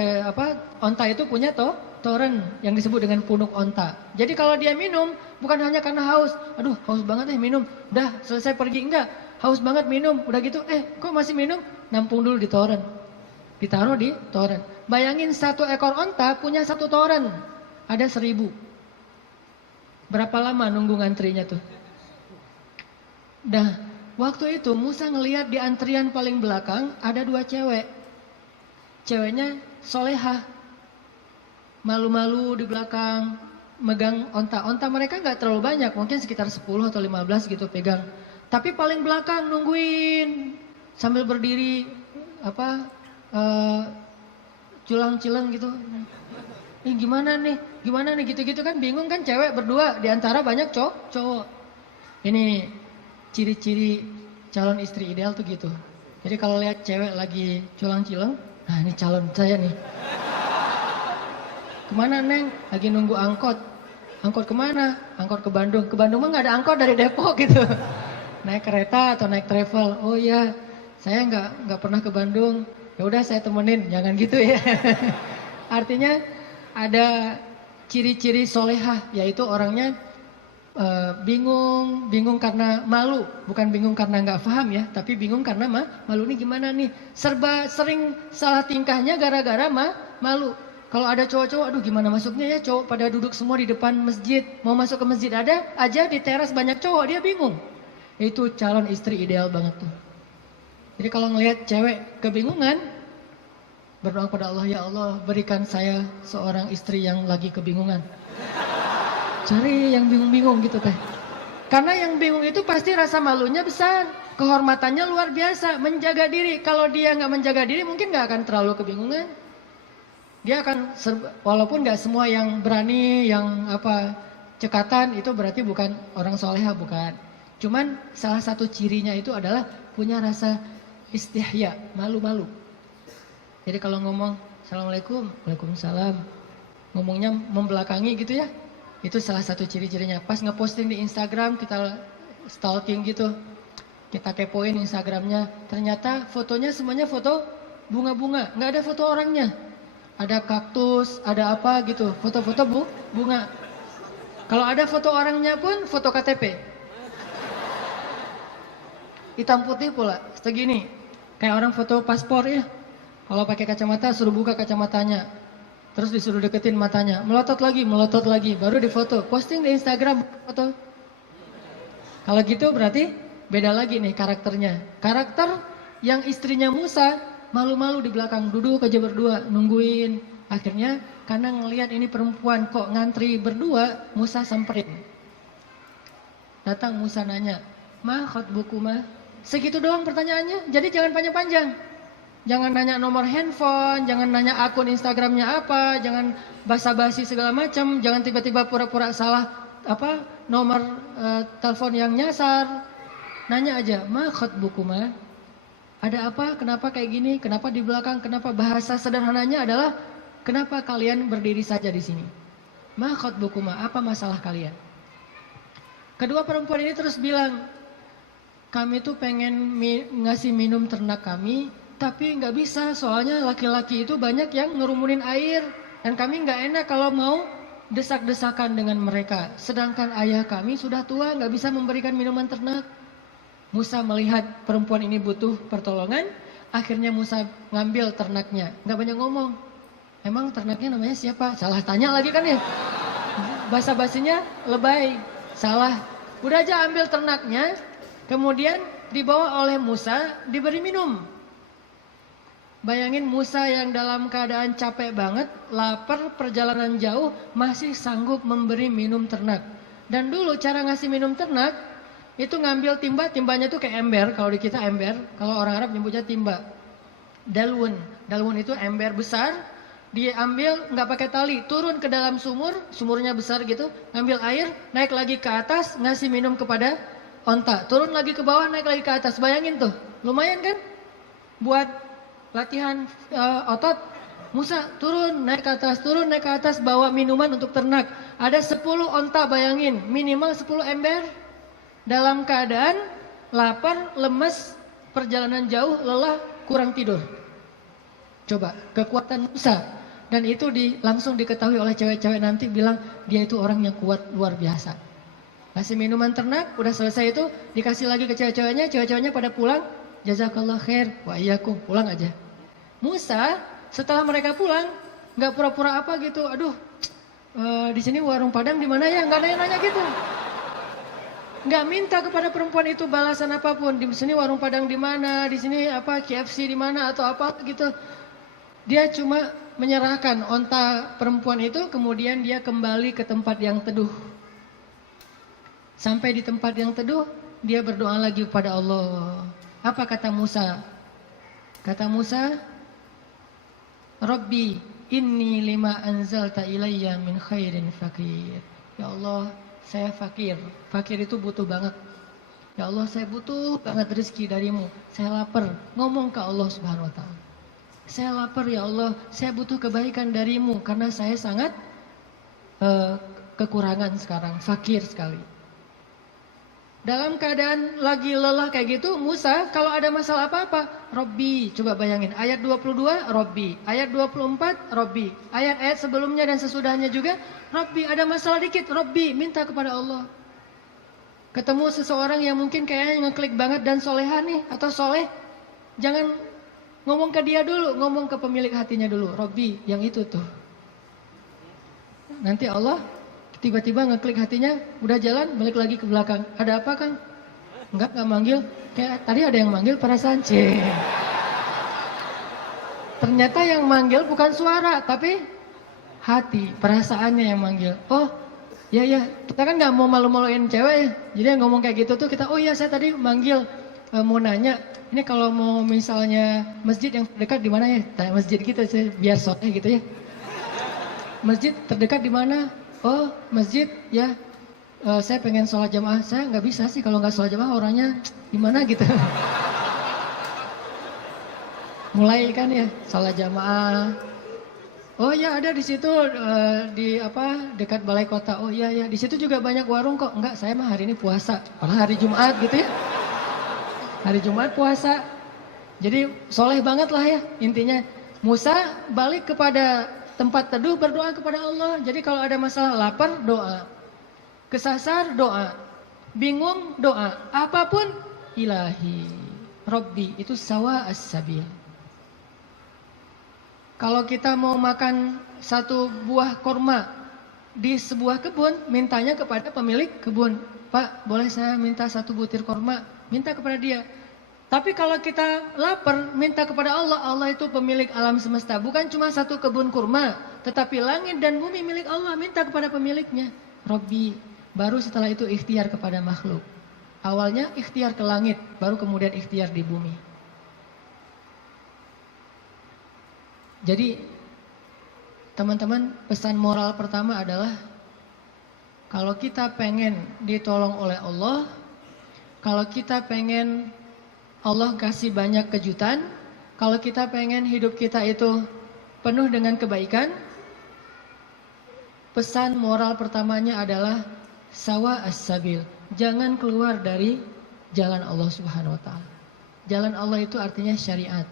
onta itu punya toren yang disebut dengan punuk onta. Jadi kalau dia minum, bukan hanya karena haus. Aduh, haus banget minum. Udah, selesai pergi. Enggak, haus banget minum. Udah gitu, kok masih minum? Nampung dulu di toren. Ditaruh di toren. Bayangin satu ekor onta punya satu toren. Ada 1000. Berapa lama nunggu ngantrinya tuh? Nah, waktu itu Musa ngelihat di antrian paling belakang ada 2 cewek. Ceweknya solehah. Malu-malu di belakang. Megang onta. Onta mereka gak terlalu banyak. Mungkin sekitar 10 atau 15 gitu pegang. Tapi paling belakang nungguin. Sambil berdiri. Culang-cilang gitu. Gimana nih gitu-gitu kan bingung kan, cewek berdua di antara banyak cowok. Ini ciri-ciri calon istri ideal tuh gitu. Jadi kalau lihat cewek lagi culang-cilang, nah ini calon saya nih. Kemana Neng? Lagi nunggu angkot. Angkot kemana? Angkot ke Bandung. Ke Bandung mah nggak ada angkot dari Depok gitu. Naik kereta atau naik travel. Oh iya, saya nggak pernah ke Bandung. Ya udah saya temenin, jangan gitu ya. Artinya ada ciri-ciri solehah, yaitu orangnya bingung karena malu, bukan bingung karena nggak paham ya, tapi bingung karena malu nih gimana nih, serba sering salah tingkahnya gara-gara malu. Kalau ada cowok-cowok, aduh gimana masuknya ya, cowok pada duduk semua di depan masjid, mau masuk ke masjid ada aja di teras banyak cowok, dia bingung. Itu calon istri ideal banget tuh. Jadi kalau ngelihat cewek kebingungan, berdoa pada Allah, ya Allah berikan saya seorang istri yang lagi kebingungan. Cari yang bingung-bingung gitu teh. Karena yang bingung itu pasti rasa malunya besar. Kehormatannya luar biasa. Menjaga diri. Kalau dia nggak menjaga diri mungkin nggak akan terlalu kebingungan. Dia akan, walaupun nggak semua yang berani, yang cekatan itu berarti bukan orang soleha, bukan. Cuman salah satu cirinya itu adalah punya rasa istihya, malu-malu. Jadi kalau ngomong, Assalamualaikum, Waalaikumsalam. Ngomongnya membelakangi gitu ya. Itu salah satu ciri-cirinya. Pas ngeposting di Instagram kita stalking gitu. Kita kepoin Instagramnya. Ternyata fotonya semuanya foto bunga-bunga. Nggak ada foto orangnya. Ada kaktus, ada apa gitu. Foto-foto bunga. Kalau ada foto orangnya pun foto KTP. Hitam putih pula. Segini. Kayak orang foto paspor ya. Kalau pakai kacamata suruh buka kacamatanya. Terus disuruh deketin matanya, melotot lagi, baru difoto, posting di Instagram foto. Kalau gitu berarti beda lagi nih karakternya. Karakter yang istrinya Musa malu-malu di belakang, duduk aja berdua, nungguin. Akhirnya karena ngelihat ini perempuan kok ngantri berdua, Musa samperin. Datang Musa nanya, "Ma khotbukuma?" Segitu doang pertanyaannya, jadi jangan panjang-panjang. Jangan nanya nomor handphone, jangan nanya akun Instagramnya apa, jangan basa-basi segala macam, jangan tiba-tiba pura-pura salah nomor telepon yang nyasar. Nanya aja, "Ma khotbukuma?" Ada apa? Kenapa kayak gini? Kenapa di belakang? Kenapa? Bahasa sederhananya adalah kenapa kalian berdiri saja di sini? Ma khotbukuma? Apa masalah kalian? Kedua perempuan ini terus bilang, kami tuh pengen ngasih minum ternak kami. Tapi nggak bisa, soalnya laki-laki itu banyak yang ngerumunin air. Dan kami nggak enak kalau mau desak-desakan dengan mereka. Sedangkan ayah kami sudah tua, nggak bisa memberikan minuman ternak. Musa melihat perempuan ini butuh pertolongan. Akhirnya Musa ngambil ternaknya. Nggak banyak ngomong. Emang ternaknya namanya siapa? Salah tanya lagi kan ya. Basa-basinya lebay. Salah. Udah aja ambil ternaknya. Kemudian dibawa oleh Musa, diberi minum. Bayangin Musa yang dalam keadaan capek banget, lapar, perjalanan jauh, masih sanggup memberi minum ternak. Dan dulu cara ngasih minum ternak, itu ngambil timba, timbanya tuh kayak ember, kalau di kita ember, kalau orang Arab nyebutnya timba. Dalwun itu ember besar, diambil nggak pakai tali, turun ke dalam sumur, sumurnya besar gitu, ngambil air, naik lagi ke atas, ngasih minum kepada onta. Turun lagi ke bawah, naik lagi ke atas, bayangin tuh, lumayan kan? Buat latihan otot. Musa turun naik ke atas bawa minuman untuk ternak. Ada 10 onta, bayangin, minimal 10 ember. Dalam keadaan lapar, lemes, perjalanan jauh, lelah, kurang tidur. Coba kekuatan Musa. Dan itu langsung diketahui oleh cewek-cewek nanti, bilang dia itu orang yang kuat luar biasa. Kasih minuman ternak, udah selesai itu dikasih lagi ke cewek-ceweknya. Cewek-ceweknya pada pulang. Jazakallah khair, wa iyyakum, pulang aja. Musa setelah mereka pulang nggak pura-pura apa gitu, aduh di sini warung Padang di mana ya, nggak nanya-nanya gitu. Nggak minta kepada perempuan itu balasan apapun. Di sini warung Padang di mana, di sini KFC di mana atau apa gitu. Dia cuma menyerahkan onta perempuan itu, kemudian dia kembali ke tempat yang teduh. Sampai di tempat yang teduh, dia berdoa lagi kepada Allah. Apa kata Musa? Kata Musa, Rabbi inni lima anzalta ilayya min khairin fakir. Ya Allah, saya fakir. Fakir itu butuh banget. Ya Allah, saya butuh banget rezeki darimu. Saya lapar. Ngomong ke Allah Subhanahu wa taala. Saya lapar ya Allah, saya butuh kebaikan darimu karena saya sangat kekurangan sekarang, fakir sekali. Dalam keadaan lagi lelah kayak gitu, Musa kalau ada masalah apa-apa, Robbi, coba bayangin, ayat 22, Robbi, ayat 24, Robbi, ayat-ayat sebelumnya dan sesudahnya juga, Robbi, ada masalah dikit, Robbi, minta kepada Allah. Ketemu seseorang yang mungkin kayaknya ngeklik banget dan soleha nih, atau soleh, jangan ngomong ke dia dulu, ngomong ke pemilik hatinya dulu, Robbi, yang itu tuh. Nanti Allah tiba-tiba ngeklik hatinya, udah jalan, balik lagi ke belakang. Ada apa Kang? Enggak manggil. Kayak tadi ada yang manggil perasaan. Ternyata yang manggil bukan suara, tapi hati, perasaannya yang manggil. Oh, ya, kita kan nggak mau malu-maluin cewek ya. Jadi yang ngomong kayak gitu tuh kita, oh iya saya tadi manggil, mau nanya. Ini kalau mau misalnya masjid yang dekat di mana ya? Tanya masjid kita biar sore gitu ya. Masjid terdekat di mana? Oh masjid ya, saya pengen sholat jamaah. Saya nggak bisa sih kalau nggak sholat jamaah, orangnya gimana gitu. Mulai kan ya sholat jamaah. Oh ya ada di situ di apa dekat balai kota. Oh iya di situ juga banyak warung kok. Enggak, saya mah hari ini puasa. Malah hari Jumat gitu ya. Hari Jumat puasa. Jadi soleh banget lah ya intinya. Musa balik kepada tempat teduh, berdoa kepada Allah. Jadi kalau ada masalah lapar, doa. Kesasar, doa. Bingung, doa. Apapun, ilahi. Robbi, itu sawa as-sabil. Kalau kita mau makan satu buah korma di sebuah kebun, mintanya kepada pemilik kebun. Pak, boleh saya minta satu butir korma? Minta kepada dia. Tapi kalau kita lapar, minta kepada Allah. Allah itu pemilik alam semesta. Bukan cuma satu kebun kurma, tetapi langit dan bumi milik Allah. Minta kepada pemiliknya. Robbi. Baru setelah itu ikhtiar kepada makhluk. Awalnya ikhtiar ke langit, baru kemudian ikhtiar di bumi. Jadi, teman-teman, pesan moral pertama adalah kalau kita pengen ditolong oleh Allah, kalau kita pengen Allah kasih banyak kejutan, kalau kita pengen hidup kita itu penuh dengan kebaikan, pesan moral pertamanya adalah sawa as-sabil. Jangan keluar dari jalan Allah Subhanahu wa taala. Jalan Allah itu artinya syariat.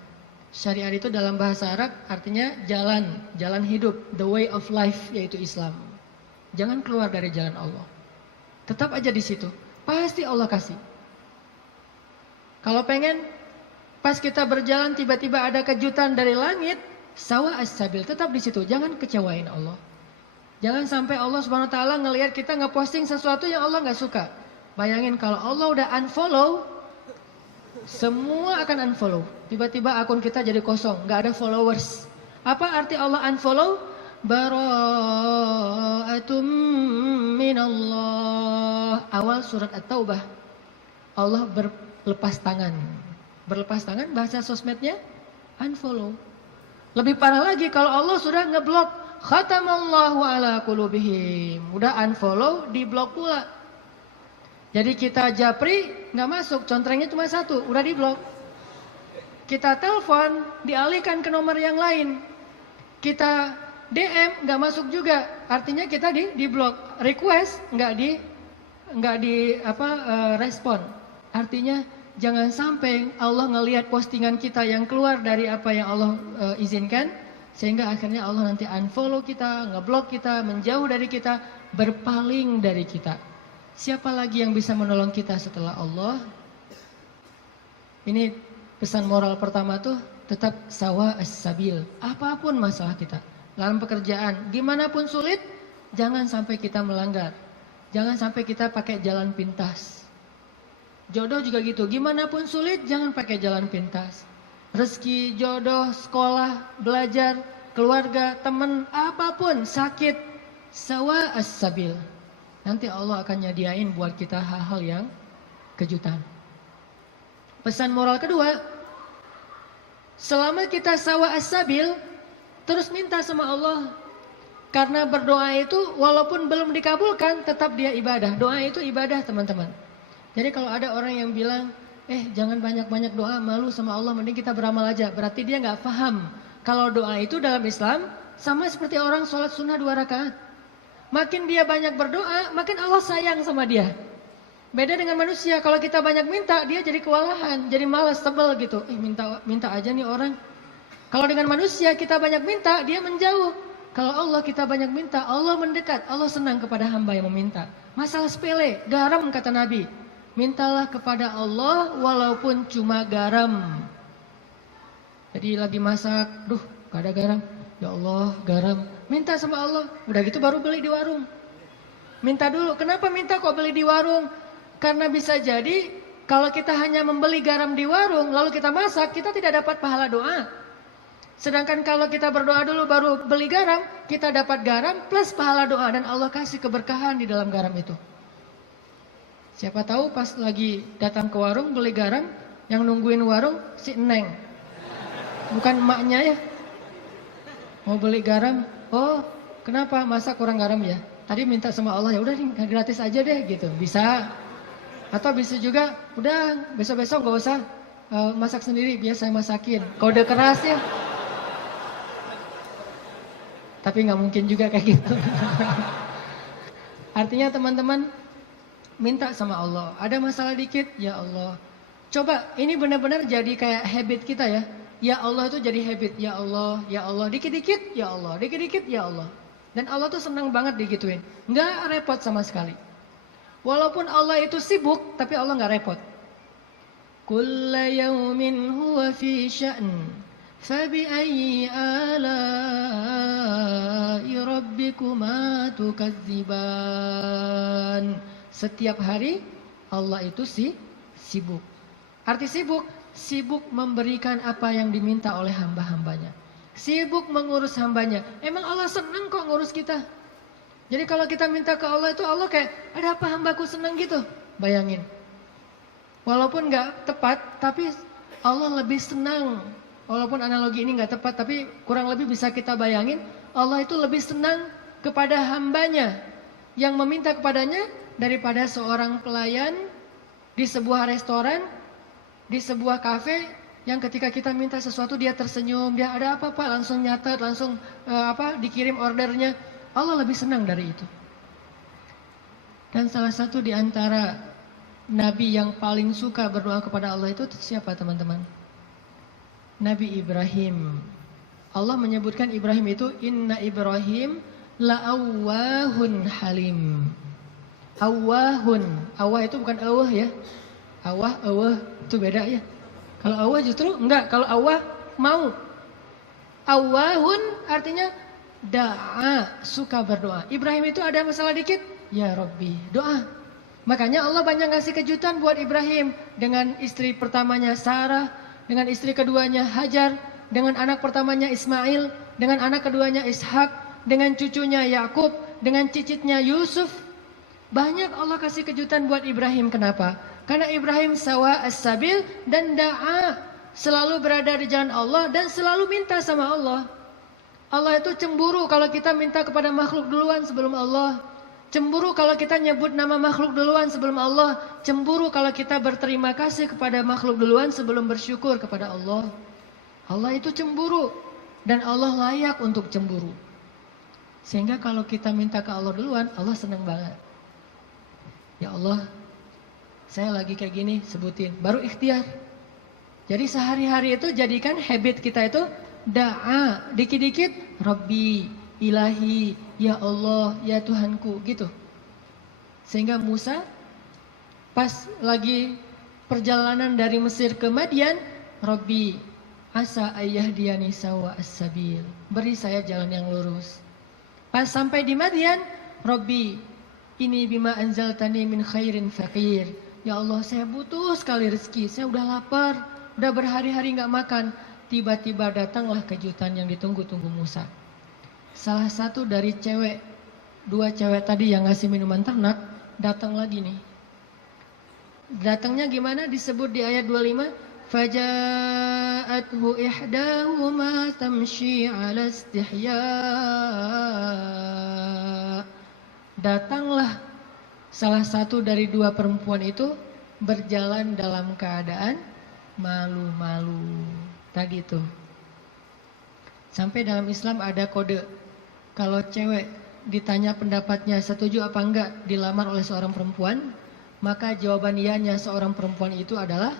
Syariat itu dalam bahasa Arab artinya jalan hidup, the way of life, yaitu Islam. Jangan keluar dari jalan Allah. Tetap aja di situ. Pasti Allah kasih. Kalau pengen pas kita berjalan tiba-tiba ada kejutan dari langit, sawa as-sabil, tetap di situ. Jangan kecewain Allah. Jangan sampai Allah Subhanahu wa taala ngelihat kita ngeposting sesuatu yang Allah nggak suka. Bayangin kalau Allah udah unfollow, semua akan unfollow. Tiba-tiba akun kita jadi kosong, nggak ada followers. Apa arti Allah unfollow? Bara'atum minallah. Awal surat At-Taubah. Allah berlepas tangan. Berlepas tangan bahasa sosmednya unfollow. Lebih parah lagi kalau Allah sudah ngeblok. Khatamallahu ala qulubihim. Udah unfollow, diblok pula. Jadi kita japri nggak masuk, contrengnya cuma satu, udah diblok. Kita telepon, dialihkan ke nomor yang lain. Kita DM nggak masuk juga, artinya kita diblok. Request nggak di respon. Artinya jangan sampai Allah ngelihat postingan kita yang keluar dari apa yang Allah izinkan, sehingga akhirnya Allah nanti unfollow kita, ngeblok kita, menjauh dari kita, berpaling dari kita. Siapa lagi yang bisa menolong kita setelah Allah? Ini pesan moral pertama tuh, tetap sawa as-sabil. Apapun masalah kita, dalam pekerjaan, gimana pun sulit, jangan sampai kita melanggar. Jangan sampai kita pakai jalan pintas. Jodoh juga gitu, gimana pun sulit, jangan pakai jalan pintas. Rezeki, jodoh, sekolah, belajar, keluarga, teman, apapun, sakit, sawa as-sabil. Nanti Allah akan nyediain buat kita hal-hal yang kejutan. Pesan moral kedua, selama kita sawa as-sabil, terus minta sama Allah. Karena berdoa itu walaupun belum dikabulkan, tetap dia ibadah. Doa itu ibadah, teman-teman. Jadi kalau ada orang yang bilang, jangan banyak-banyak doa, malu sama Allah, mending kita beramal aja. Berarti dia nggak paham. Kalau doa itu dalam Islam, sama seperti orang sholat sunnah 2 rakaat. Makin dia banyak berdoa, makin Allah sayang sama dia. Beda dengan manusia, kalau kita banyak minta, dia jadi kewalahan, jadi malas, tebel gitu. Minta aja nih orang. Kalau dengan manusia kita banyak minta, dia menjauh. Kalau Allah kita banyak minta, Allah mendekat. Allah senang kepada hamba yang meminta. Masalah sepele, garam kata Nabi. Mintalah kepada Allah walaupun cuma garam. Jadi lagi masak, gak ada garam. Ya Allah, garam. Minta sama Allah, udah gitu baru beli di warung. Minta dulu, kenapa minta kok beli di warung? Karena bisa jadi kalau kita hanya membeli garam di warung, lalu kita masak, kita tidak dapat pahala doa. Sedangkan kalau kita berdoa dulu baru beli garam, kita dapat garam plus pahala doa. Dan Allah kasih keberkahan di dalam garam itu. Siapa tahu pas lagi datang ke warung beli garam, yang nungguin warung si Neng. Bukan emaknya ya. Mau beli garam, oh kenapa masa kurang garam ya? Tadi minta sama Allah, ya udah gratis aja deh gitu, bisa. Atau bisa juga, udah besok-besok gak usah masak sendiri, biar saya masakin. Kode keras ya. Tapi gak mungkin juga kayak gitu. Artinya teman-teman, minta sama Allah. Ada masalah dikit, ya Allah. Coba, ini benar-benar jadi kayak habit kita ya. Ya Allah itu jadi habit, ya Allah, dikit-dikit, ya Allah, dikit-dikit, ya Allah. Dan Allah tuh senang banget digituin. Gak repot sama sekali. Walaupun Allah itu sibuk, tapi Allah nggak repot. Kulla yawmin huwa fi sya'n, fabi'ayyi ala'i rabbikuma tukadziban. Setiap hari Allah itu sibuk. Arti sibuk memberikan apa yang diminta oleh hamba-hambanya. Sibuk mengurus hambanya. Emang Allah senang kok ngurus kita. Jadi kalau kita minta ke Allah itu Allah kayak, ada apa hambaku senang gitu. Bayangin. Walaupun gak tepat, tapi Allah lebih senang. Walaupun analogi ini gak tepat, tapi kurang lebih bisa kita bayangin. Allah itu lebih senang kepada hambanya yang meminta kepadanya daripada seorang pelayan di sebuah restoran, di sebuah kafe, yang ketika kita minta sesuatu dia tersenyum, dia ada apa Pak, langsung nyatet, langsung dikirim ordernya. Allah lebih senang dari itu. Dan salah satu di antara nabi yang paling suka berdoa kepada Allah itu siapa teman-teman? Nabi Ibrahim. Allah menyebutkan Ibrahim itu inna Ibrahim la'awwahun halim. Awwahun. Awwah itu bukan awah ya. Awah itu beda ya. Kalau awah justru enggak. Kalau awah mau. Awwahun artinya da'a, suka berdoa. Ibrahim itu ada masalah dikit, ya Rabbi, doa. Makanya Allah banyak ngasih kejutan buat Ibrahim. Dengan istri pertamanya Sarah, dengan istri keduanya Hajar, dengan anak pertamanya Ismail, dengan anak keduanya Ishak, dengan cucunya Yakub, dengan cicitnya Yusuf. Banyak Allah kasih kejutan buat Ibrahim. Kenapa? Karena Ibrahim sawa as-sabil dan da'a, selalu berada di jalan Allah dan selalu minta sama Allah. Allah itu cemburu kalau kita minta kepada makhluk duluan sebelum Allah. Cemburu kalau kita nyebut nama makhluk duluan sebelum Allah. Cemburu kalau kita berterima kasih kepada makhluk duluan sebelum bersyukur kepada Allah. Allah itu cemburu. Dan Allah layak untuk cemburu. Sehingga kalau kita minta ke Allah duluan, Allah senang banget. Ya Allah, saya lagi kayak gini, sebutin. Baru ikhtiar. Jadi sehari-hari itu jadikan habit kita itu da'a, dikit-dikit Rabbi, Ilahi, Ya Allah, Ya Tuhanku, gitu. Sehingga Musa pas lagi perjalanan dari Mesir ke Madian, Rabbi, asa ayyahdiyani sawa as-sabil, beri saya jalan yang lurus. Pas sampai di Madian, Rabbi, ini bima anzaltani min khairin faqir. Ya Allah, saya butuh sekali rezeki, saya udah lapar, udah berhari-hari gak makan. Tiba-tiba datanglah kejutan yang ditunggu-tunggu Musa. Salah satu dari dua cewek tadi yang ngasih minuman ternak, datang lagi nih. Datangnya gimana? Disebut di ayat 25. Faja'athu ihdahuma tamshi 'ala istihya. Datanglah salah satu dari dua perempuan itu berjalan dalam keadaan malu-malu. Tadi itu. Sampai dalam Islam ada kode. Kalau cewek ditanya pendapatnya setuju apa enggak dilamar oleh seorang perempuan, maka jawaban iyanya seorang perempuan itu adalah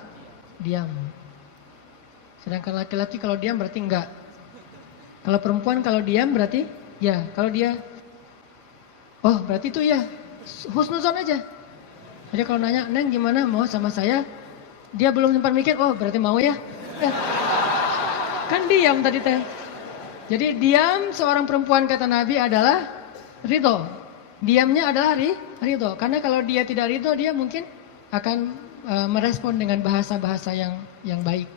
diam. Sedangkan laki-laki kalau diam berarti enggak. Kalau perempuan kalau diam berarti ya. Kalau dia, oh berarti itu ya, husnuzon aja. Jadi kalau nanya, Neng gimana mau sama saya? Dia belum sempat mikir, oh berarti mau ya. Kan diam tadi teh. Jadi diam seorang perempuan kata Nabi adalah ridho. Diamnya adalah ridho. Karena kalau dia tidak ridho, dia mungkin akan merespon dengan bahasa-bahasa yang baik.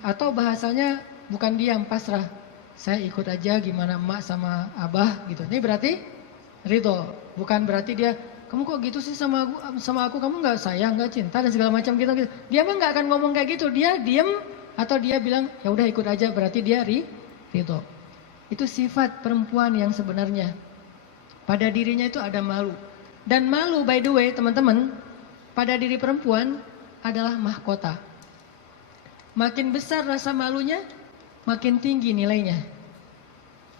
Atau bahasanya bukan diam, pasrah. Saya ikut aja gimana emak sama abah gitu. Ini berarti ridho. Bukan berarti dia, kamu kok gitu sih sama aku, kamu nggak sayang, nggak cinta dan segala macam gitu. Dia mah nggak akan ngomong kayak gitu. Dia diam atau dia bilang ya udah ikut aja, berarti dia ridho. Itu sifat perempuan yang sebenarnya. Pada dirinya itu ada malu. Dan malu by the way teman-teman, pada diri perempuan adalah mahkota. Makin besar rasa malunya, makin tinggi nilainya.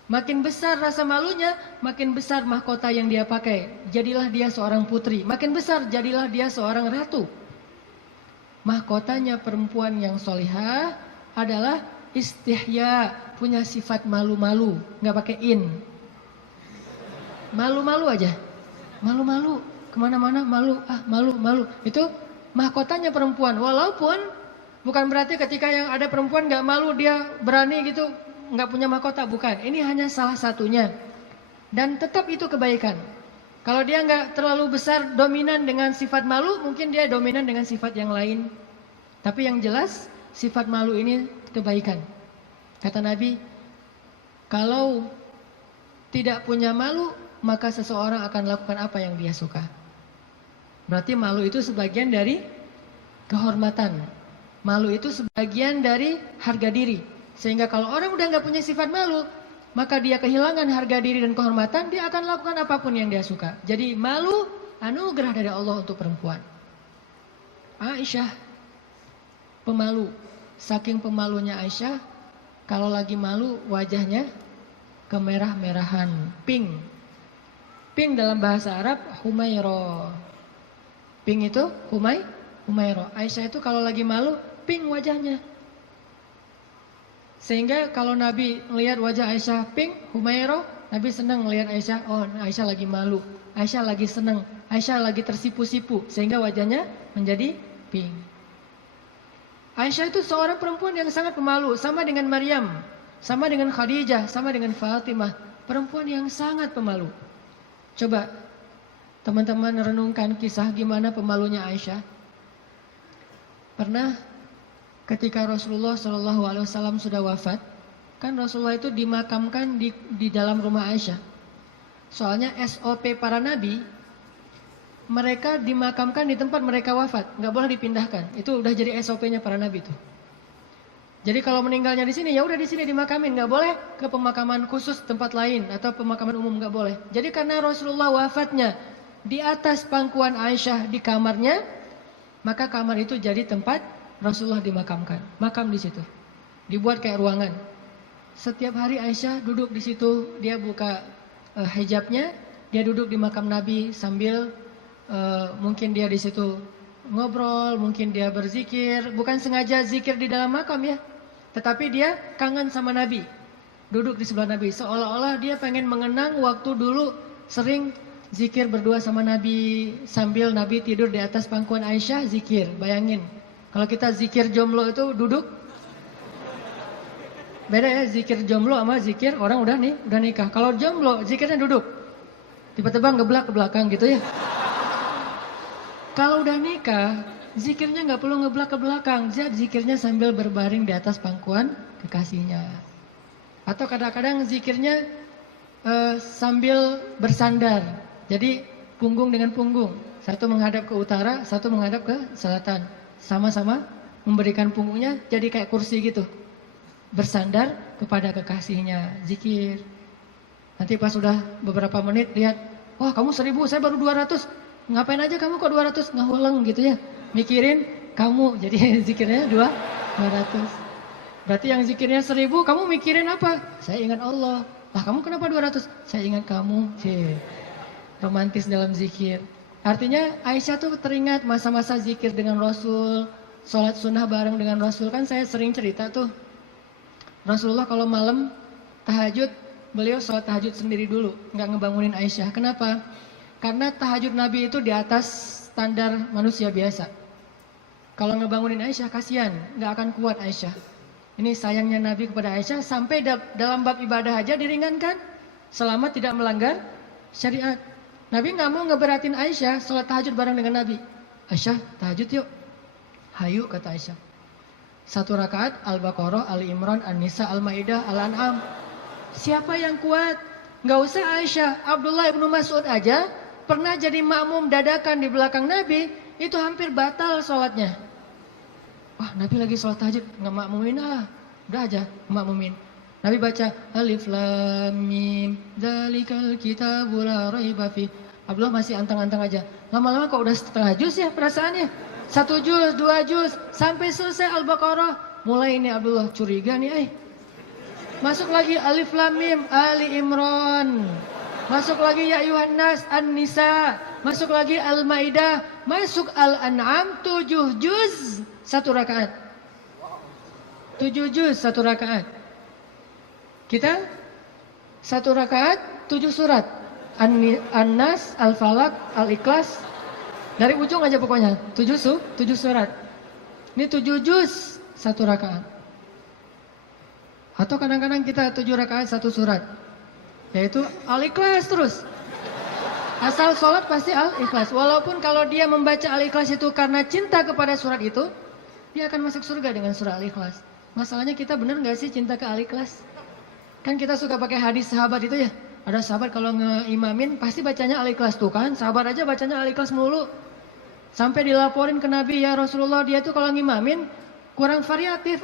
Makin besar rasa malunya, makin besar mahkota yang dia pakai. Jadilah dia seorang putri. Makin besar jadilah dia seorang ratu. Mahkotanya perempuan yang solihah adalah istihya, punya sifat malu-malu, nggak pakai in. Malu-malu aja, malu-malu, kemana-mana malu, malu-malu. Itu mahkotanya perempuan. Walaupun bukan berarti ketika yang ada perempuan nggak malu dia berani gitu, nggak punya mahkota, bukan. Ini hanya salah satunya. Dan tetap itu kebaikan. Kalau dia nggak terlalu besar dominan dengan sifat malu, mungkin dia dominan dengan sifat yang lain. Tapi yang jelas sifat malu ini kebaikan. Kata Nabi, kalau tidak punya malu, maka seseorang akan lakukan apa yang dia suka. Berarti malu itu sebagian dari kehormatan. Malu itu sebagian dari harga diri. Sehingga kalau orang udah nggak punya sifat malu, maka dia kehilangan harga diri dan kehormatan, dia akan lakukan apapun yang dia suka. Jadi malu anugerah dari Allah untuk perempuan. Aisyah pemalu. Saking pemalunya Aisyah, kalau lagi malu wajahnya kemerah-merahan, pink. Pink dalam bahasa Arab humairo. Pink itu humairo. Aisyah itu kalau lagi malu pink wajahnya. Sehingga kalau Nabi melihat wajah Aisyah pink, humairo, Nabi senang melihat Aisyah, oh Aisyah lagi malu, Aisyah lagi senang, Aisyah lagi tersipu-sipu, sehingga wajahnya menjadi pink. Aisyah itu seorang perempuan yang sangat pemalu, sama dengan Maryam, sama dengan Khadijah, sama dengan Fatimah, perempuan yang sangat pemalu. Coba teman-teman renungkan kisah gimana pemalunya Aisyah. Pernah ketika Rasulullah SAW sudah wafat, kan Rasulullah itu dimakamkan di dalam rumah Aisyah. Soalnya SOP para nabi, mereka dimakamkan di tempat mereka wafat, nggak boleh dipindahkan. Itu udah jadi SOP-nya para nabi itu. Jadi kalau meninggalnya di sini, ya udah di sini dimakamin, nggak boleh ke pemakaman khusus tempat lain atau pemakaman umum, nggak boleh. Jadi karena Rasulullah wafatnya di atas pangkuan Aisyah di kamarnya, maka kamar itu jadi tempat Rasulullah dimakamkan, makam di situ, dibuat kayak ruangan. Setiap hari Aisyah duduk di situ, dia buka hijabnya, dia duduk di makam Nabi sambil mungkin dia di situ ngobrol, mungkin dia berzikir, bukan sengaja zikir di dalam makam ya, tetapi dia kangen sama Nabi, duduk di sebelah Nabi, seolah-olah dia pengen mengenang waktu dulu sering zikir berdua sama Nabi sambil Nabi tidur di atas pangkuan Aisyah zikir, bayangin. Kalau kita zikir jomblo itu duduk, beda ya zikir jomblo sama zikir orang udah nikah. Kalau jomblo zikirnya duduk, tiba-tiba ngeblak ke belakang gitu ya. Kalau udah nikah, zikirnya nggak perlu ngeblak ke belakang, zikirnya sambil berbaring di atas pangkuan kekasihnya. Atau kadang-kadang zikirnya sambil bersandar, jadi punggung dengan punggung, satu menghadap ke utara, satu menghadap ke selatan. Sama-sama memberikan punggungnya jadi kayak kursi gitu. Bersandar kepada kekasihnya, zikir. Nanti pas sudah beberapa menit lihat, wah kamu 1000, saya baru 200. Ngapain aja kamu kok 200? Ngaweleng gitu ya. Mikirin kamu, jadi zikirnya 200. Berarti yang zikirnya 1000, kamu mikirin apa? Saya ingat Allah. Lah kamu kenapa 200? Saya ingat kamu. Romantis dalam zikir. Artinya Aisyah tuh teringat masa-masa zikir dengan Rasul, sholat sunnah bareng dengan Rasul. Kan saya sering cerita tuh, Rasulullah kalau malam tahajud, beliau sholat tahajud sendiri dulu, nggak ngebangunin Aisyah. Kenapa? Karena tahajud Nabi itu di atas standar manusia biasa. Kalau ngebangunin Aisyah kasihan, nggak akan kuat Aisyah. Ini sayangnya Nabi kepada Aisyah, sampai dalam bab ibadah aja diringankan selama tidak melanggar syariat. Nabi nggak mau ngeberatin Aisyah sholat tahajud bareng dengan Nabi. Aisyah tahajud yuk. Hayu kata Aisyah. 1 rakaat Al-Baqarah, Ali Imran, An-Nisa, Al-Maidah, Al-An'am. Siapa yang kuat? Nggak usah Aisyah, Abdullah ibnu Mas'ud aja pernah jadi makmum dadakan di belakang Nabi, itu hampir batal sholatnya. Wah, Nabi lagi sholat tahajud, nggak makmumin udah aja makmumin. Nabi baca Alif Lam Mim Dzalikal Kitabul La Raiba Fi. Abdullah masih antang-antang aja. Lama-lama kok udah setengah juz ya perasaannya. 1 juz, 2 juz, sampai selesai Al-Baqarah. Mulai ini Abdullah curiga nih, masuk lagi Alif Lam Mim Ali Imran. Masuk lagi Ya Ayuhan Nas An-Nisa. Masuk lagi Al-Maidah. Masuk Al-An'am 7 juz 1 rakaat. 7 juz 1 rakaat. Kita 1 rakaat 7 surat. An-Nas, Al-Falaq, Al-Ikhlas. Dari ujung aja pokoknya 7 surat. Ini 7 juz 1 rakaat. Atau kadang-kadang kita 7 rakaat 1 surat. Yaitu Al-Ikhlas terus. Asal sholat pasti Al-Ikhlas. Walaupun kalau dia membaca Al-Ikhlas itu karena cinta kepada surat itu, dia akan masuk surga dengan surah Al-Ikhlas. Masalahnya kita benar gak sih cinta ke Al-Ikhlas? Kan kita suka pakai hadis sahabat itu ya. Ada sahabat kalau ngeimamin pasti bacanya Al-Ikhlas tuh kan. Sahabat aja bacanya Al-Ikhlas mulu. Sampai dilaporin ke Nabi, ya Rasulullah dia tuh kalau ngimamin kurang variatif.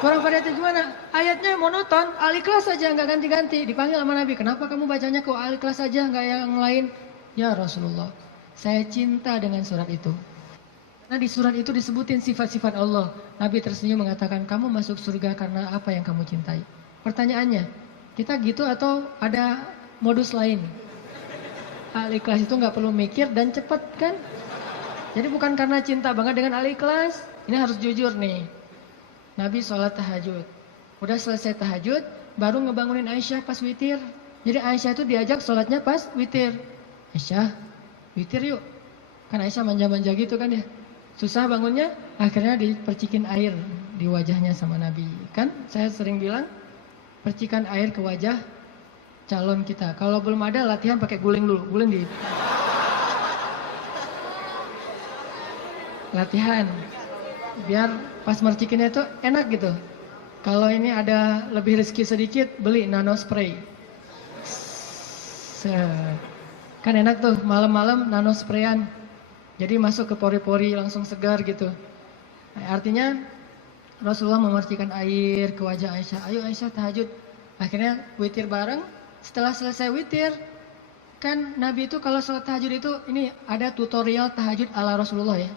Kurang variatif gimana? Ayatnya monoton, Al-Ikhlas aja nggak ganti-ganti. Dipanggil sama Nabi, kenapa kamu bacanya kok Al-Ikhlas aja nggak yang lain? Ya Rasulullah, saya cinta dengan surat itu. Karena di surat itu disebutin sifat-sifat Allah. Nabi tersenyum mengatakan, kamu masuk surga karena apa yang kamu cintai. Pertanyaannya, kita gitu atau ada modus lain? Al-Ikhlas itu nggak perlu mikir dan cepat kan? Jadi bukan karena cinta banget dengan Al-Ikhlas. Ini harus jujur nih. Nabi sholat tahajud. Udah selesai tahajud, baru ngebangunin Aisyah pas witir. Jadi Aisyah itu diajak sholatnya pas witir. Aisyah, witir yuk. Kan Aisyah manja-manja gitu kan ya. Susah bangunnya, akhirnya dipercikin air di wajahnya sama Nabi. Kan saya sering bilang, percikan air ke wajah calon kita. Kalau belum ada latihan pakai guling dulu. Guling di latihan. Biar pas mercikinnya itu enak gitu. Kalau ini ada lebih rezeki sedikit, beli nano spray. Kan enak tuh malam-malam nano sprayan. Jadi masuk ke pori-pori langsung segar gitu. Artinya Rasulullah memercikan air ke wajah Aisyah. Ayo Aisyah tahajud. Akhirnya witir bareng. Setelah selesai witir, kan Nabi itu kalau sholat tahajud itu ini ada tutorial tahajud ala Rasulullah ya.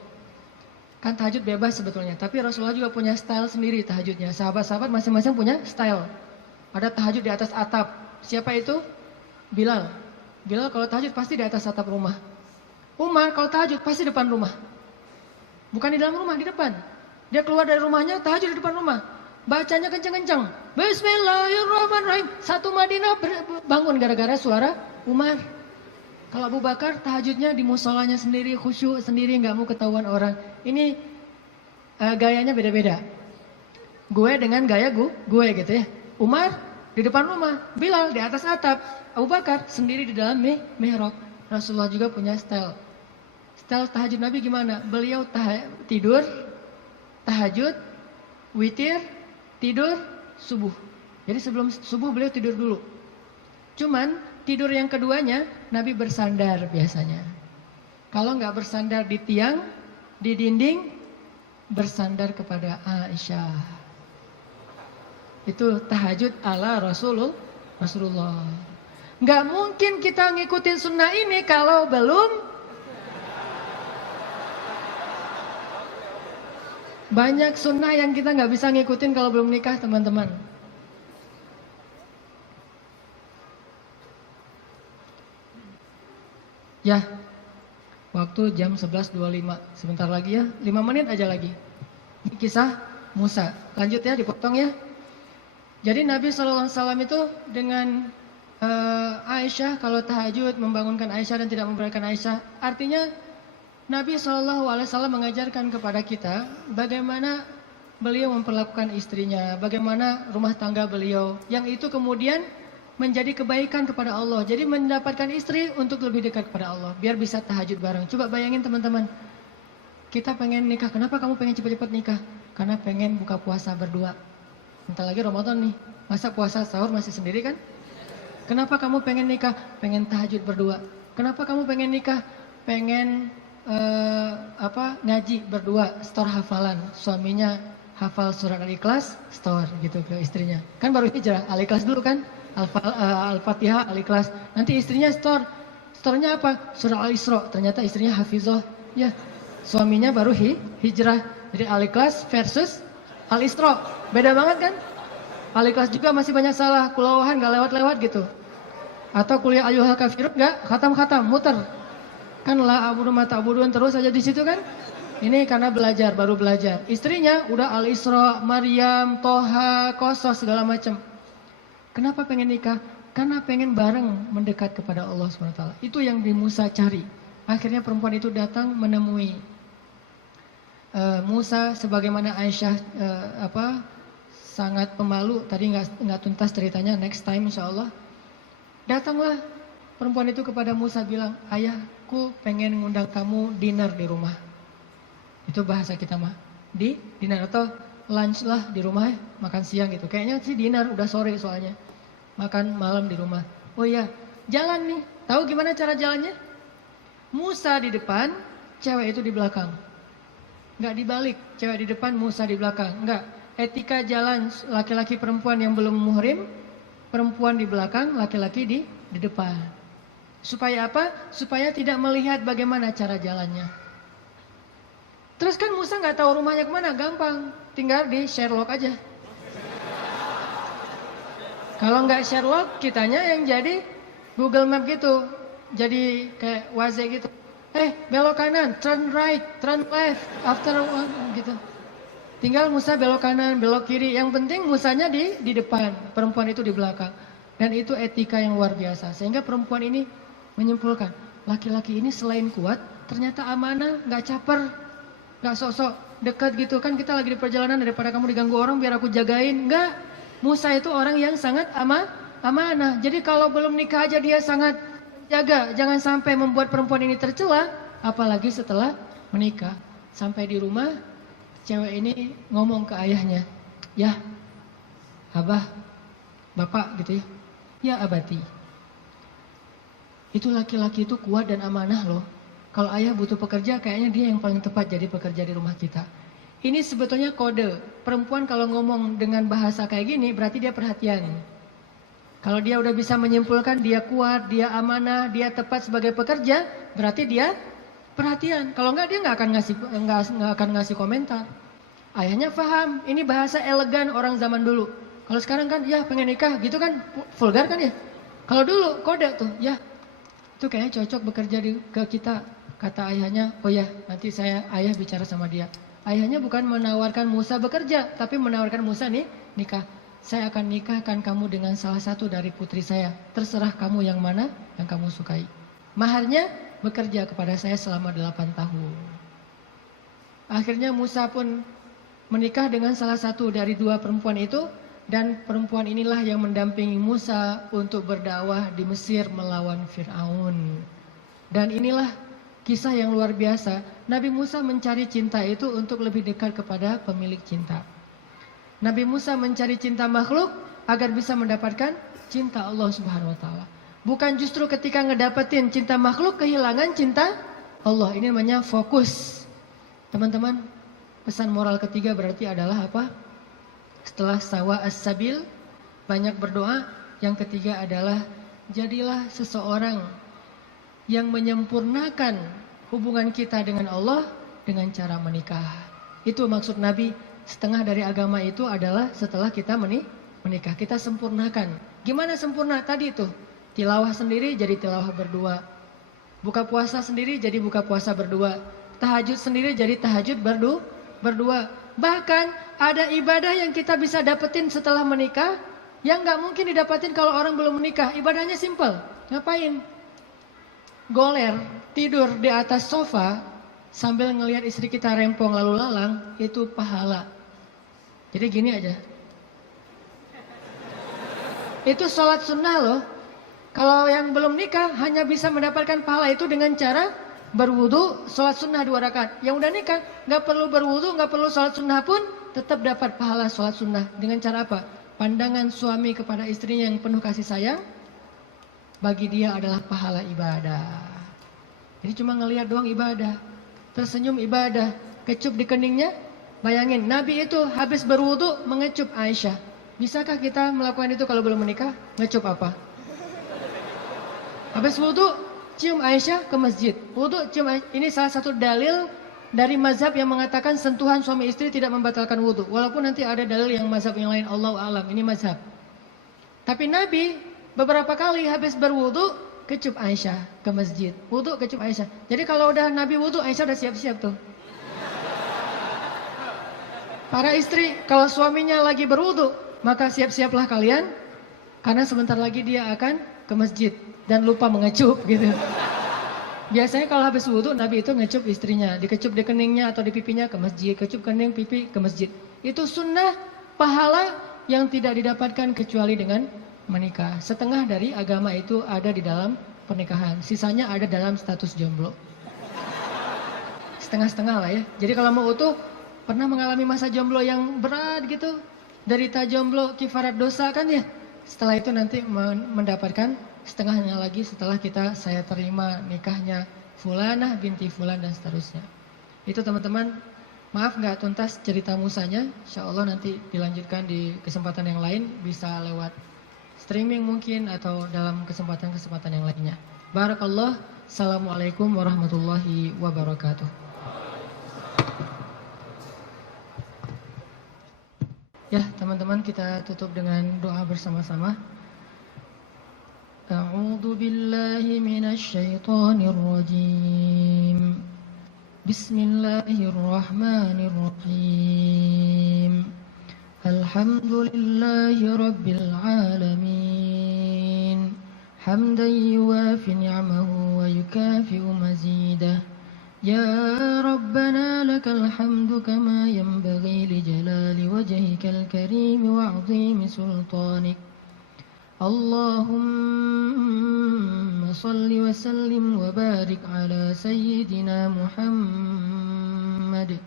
Kan tahajud bebas sebetulnya, tapi Rasulullah juga punya style sendiri tahajudnya. Sahabat-sahabat masing-masing punya style. Ada tahajud di atas atap. Siapa itu? Bilal. Bilal kalau tahajud pasti di atas atap rumah. Umar kalau tahajud pasti depan rumah. Bukan di dalam rumah, di depan. Dia keluar dari rumahnya, tahajud di depan rumah. Bacanya kenceng-kenceng. Bismillahirrahmanirrahim. Satu Madinah bangun gara-gara suara Umar. Kalau Abu Bakar tahajudnya di musolanya sendiri, khusyuk sendiri, nggak mau ketahuan orang. Ini gayanya beda-beda. Gue dengan gaya gue gitu ya. Umar di depan rumah, Bilal di atas atap, Abu Bakar sendiri di dalam mihrab. Rasulullah juga punya style. Style tahajud Nabi gimana? Beliau tidur, tahajud, witir, tidur, subuh. Jadi sebelum subuh beliau tidur dulu. Cuman tidur yang keduanya Nabi bersandar biasanya. Kalau nggak bersandar di tiang, di dinding, bersandar kepada Aisyah. Itu tahajud ala Rasulullah. Nggak mungkin kita ngikutin sunnah ini kalau belum banyak sunnah yang kita nggak bisa ngikutin kalau belum nikah teman-teman. Ya, Waktu jam 11.25. Sebentar lagi ya, 5 menit aja lagi. Ini kisah Musa. Lanjut ya, dipotong ya. Jadi Nabi SAW itu dengan Aisyah, kalau tahajud membangunkan Aisyah dan tidak membiarkan Aisyah. Artinya Nabi SAW mengajarkan kepada kita bagaimana beliau memperlakukan istrinya, bagaimana rumah tangga beliau. Yang itu kemudian menjadi kebaikan kepada Allah. Jadi mendapatkan istri untuk lebih dekat kepada Allah, biar bisa tahajud bareng. Coba bayangin teman-teman, kita pengen nikah. Kenapa kamu pengen cepat-cepat nikah? Karena pengen buka puasa berdua. Bentar lagi Ramadan nih, masa puasa sahur masih sendiri kan? Kenapa kamu pengen nikah? Pengen tahajud berdua. Kenapa kamu pengen nikah? Pengen ngaji berdua, store hafalan. Suaminya hafal surat Al-Ikhlas, store gitu ke istrinya. Kan baru hijrah, Al-Ikhlas dulu kan? Al-Fatihah, Al-Ikhlas. Nanti istrinya store. Store-nya apa? Surah Al-Isra. Ternyata istrinya hafizah. Ya, suaminya baru hijrah. Jadi Al-Ikhlas versus Al-Isra. Beda banget kan? Al-Ikhlas juga masih banyak salah. Kulawahan gak lewat-lewat gitu. Atau kuliah ayyuhal kafirun gak khatam-khatam, muter. Kan la abudu mata abudun terus aja di situ kan? Ini karena belajar, baru belajar. Istrinya udah Al-Isra, Maryam, Toha, Qasas segala macam. Kenapa pengen nikah? Karena pengen bareng mendekat kepada Allah SWT. Itu yang di Musa cari. Akhirnya perempuan itu datang menemui Musa, sebagaimana Aisyah sangat pemalu. Tadi nggak tuntas ceritanya, next time insya Allah. Datanglah perempuan itu kepada Musa bilang, ayahku pengen ngundang kamu dinner di rumah. Itu bahasa kita mah, di dinner atau lunch lah di rumah, makan siang gitu. Kayaknya sih dinner, udah sore soalnya. Makan malam di rumah. Oh iya, jalan nih. Tahu gimana cara jalannya? Musa di depan, cewek itu di belakang. Nggak dibalik, cewek di depan, Musa di belakang. Nggak, etika jalan laki-laki perempuan yang belum muhrim, perempuan di belakang, laki-laki di depan. Supaya apa? Supaya tidak melihat bagaimana cara jalannya. Terus kan Musa nggak tahu rumahnya kemana, gampang. Tinggal di Sherlock aja. Kalau nggak Sherlock, kitanya yang jadi Google Map gitu. Jadi kayak Waze gitu. Belok kanan, turn right, turn left, after one, gitu. Tinggal Musa belok kanan, belok kiri. Yang penting Musanya di depan, perempuan itu di belakang. Dan itu etika yang luar biasa. Sehingga perempuan ini menyimpulkan, laki-laki ini selain kuat, ternyata amanah, nggak caper, nggak sok-sok dekat gitu. Kan kita lagi di perjalanan, daripada kamu diganggu orang biar aku jagain. Nggak, Musa itu orang yang sangat amanah. Jadi kalau belum nikah aja dia sangat jaga, jangan sampai membuat perempuan ini tercela, apalagi setelah menikah. Sampai di rumah, cewek ini ngomong ke ayahnya, ya, abah, bapak gitu ya, ya abati. Itu laki-laki itu kuat dan amanah loh. Kalau ayah butuh pekerja, kayaknya dia yang paling tepat jadi pekerja di rumah kita. Ini sebetulnya kode. Perempuan kalau ngomong dengan bahasa kayak gini, berarti dia perhatian. Kalau dia udah bisa menyimpulkan dia kuat, dia amanah, dia tepat sebagai pekerja, berarti dia perhatian. Kalau enggak dia nggak akan ngasih komentar. Ayahnya paham, ini bahasa elegan orang zaman dulu. Kalau sekarang kan, ya pengen nikah gitu kan, vulgar kan ya. Kalau dulu kode tuh, ya itu kayaknya cocok bekerja ke kita. Kata ayahnya, oh ya nanti ayah bicara sama dia. Ayahnya bukan menawarkan Musa bekerja, tapi menawarkan Musa nih nikah. Saya akan nikahkan kamu dengan salah satu dari putri saya. Terserah kamu yang mana yang kamu sukai. Maharnya bekerja kepada saya selama 8 tahun. Akhirnya Musa pun menikah dengan salah satu dari 2 perempuan itu. Dan perempuan inilah yang mendampingi Musa untuk berdakwah di Mesir melawan Fir'aun. Dan inilah kisah yang luar biasa. Nabi Musa mencari cinta itu untuk lebih dekat kepada pemilik cinta. Nabi Musa mencari cinta makhluk agar bisa mendapatkan cinta Allah Subhanahu wa taala. Bukan justru ketika ngedapetin cinta makhluk kehilangan cinta Allah. Ini namanya fokus. Teman-teman, pesan moral ketiga berarti adalah apa? Setelah sawa as-sabil, banyak berdoa. Yang ketiga adalah jadilah seseorang yang menyempurnakan hubungan kita dengan Allah dengan cara menikah. Itu maksud Nabi. Setengah dari agama itu adalah setelah kita menikah. Kita sempurnakan. Gimana sempurna? Tadi itu tilawah sendiri jadi tilawah berdua. Buka puasa sendiri jadi buka puasa berdua. Tahajud sendiri jadi tahajud berdua. Bahkan ada ibadah yang kita bisa dapetin setelah menikah yang nggak mungkin didapetin kalau orang belum menikah. Ibadahnya simple. Ngapain? Goler, tidur di atas sofa sambil ngelihat istri kita rempong lalu lalang, itu pahala. Jadi gini aja. Itu sholat sunnah loh. Kalau yang belum nikah hanya bisa mendapatkan pahala itu dengan cara berwudu, sholat sunnah 2 rakaat. Yang udah nikah nggak perlu berwudu, nggak perlu sholat sunnah pun tetap dapat pahala sholat sunnah. Dengan cara apa? Pandangan suami kepada istrinya yang penuh kasih sayang, bagi dia adalah pahala ibadah. Jadi cuma ngelihat doang ibadah, tersenyum ibadah, kecup di keningnya. Bayangin, Nabi itu habis berwudu mengecup Aisyah. Bisakah kita melakukan itu kalau belum menikah? Ngecup apa? Habis wudu, cium Aisyah ke masjid. Wudu, cium Aisyah. Ini salah satu dalil dari mazhab yang mengatakan sentuhan suami istri tidak membatalkan wudu. Walaupun nanti ada dalil yang mazhab yang lain, Allahu a'lam. Ini mazhab. Tapi Nabi beberapa kali habis berwudu, kecup Aisyah ke masjid. Wudu, kecup Aisyah. Jadi kalau udah Nabi wudu, Aisyah udah siap-siap tuh. Para istri, kalau suaminya lagi berwudu, maka siap-siaplah kalian. Karena sebentar lagi dia akan ke masjid. Dan lupa mengecup gitu. Biasanya kalau habis wudu Nabi itu ngecup istrinya, dikecup di keningnya atau di pipinya ke masjid, kecup kening pipi ke masjid. Itu sunnah pahala yang tidak didapatkan kecuali dengan menikah. Setengah dari agama itu ada di dalam pernikahan, sisanya ada dalam status jomblo. Setengah-setengah lah ya. Jadi kalau mau utuh, pernah mengalami masa jomblo yang berat gitu, derita jomblo, kifarat dosa kan ya. Setelah itu nanti mendapatkan setengahnya lagi setelah saya terima nikahnya Fulanah binti Fulan dan seterusnya. Itu teman-teman, maaf nggak tuntas cerita musanya. Insya Allah nanti dilanjutkan di kesempatan yang lain, bisa lewat streaming mungkin atau dalam kesempatan-kesempatan yang lainnya. Barakallah. Assalamualaikum warahmatullahi wabarakatuh. Ya teman-teman, kita tutup dengan doa bersama-sama. A'udzu billahi minasy syaithanir rajim. Bismillahirrahmanirrahim. Alhamdulillahi rabbil alamin. Hamdan yuwafi ni'amahu wa yukafi'u mazidah. Ya Rabbana lakal hamdu kama yanbaghi li jalali wajhikal karim wa 'azimi sultanik. Allahumma salli wa sallim wa barik ala sayyidina Muhammad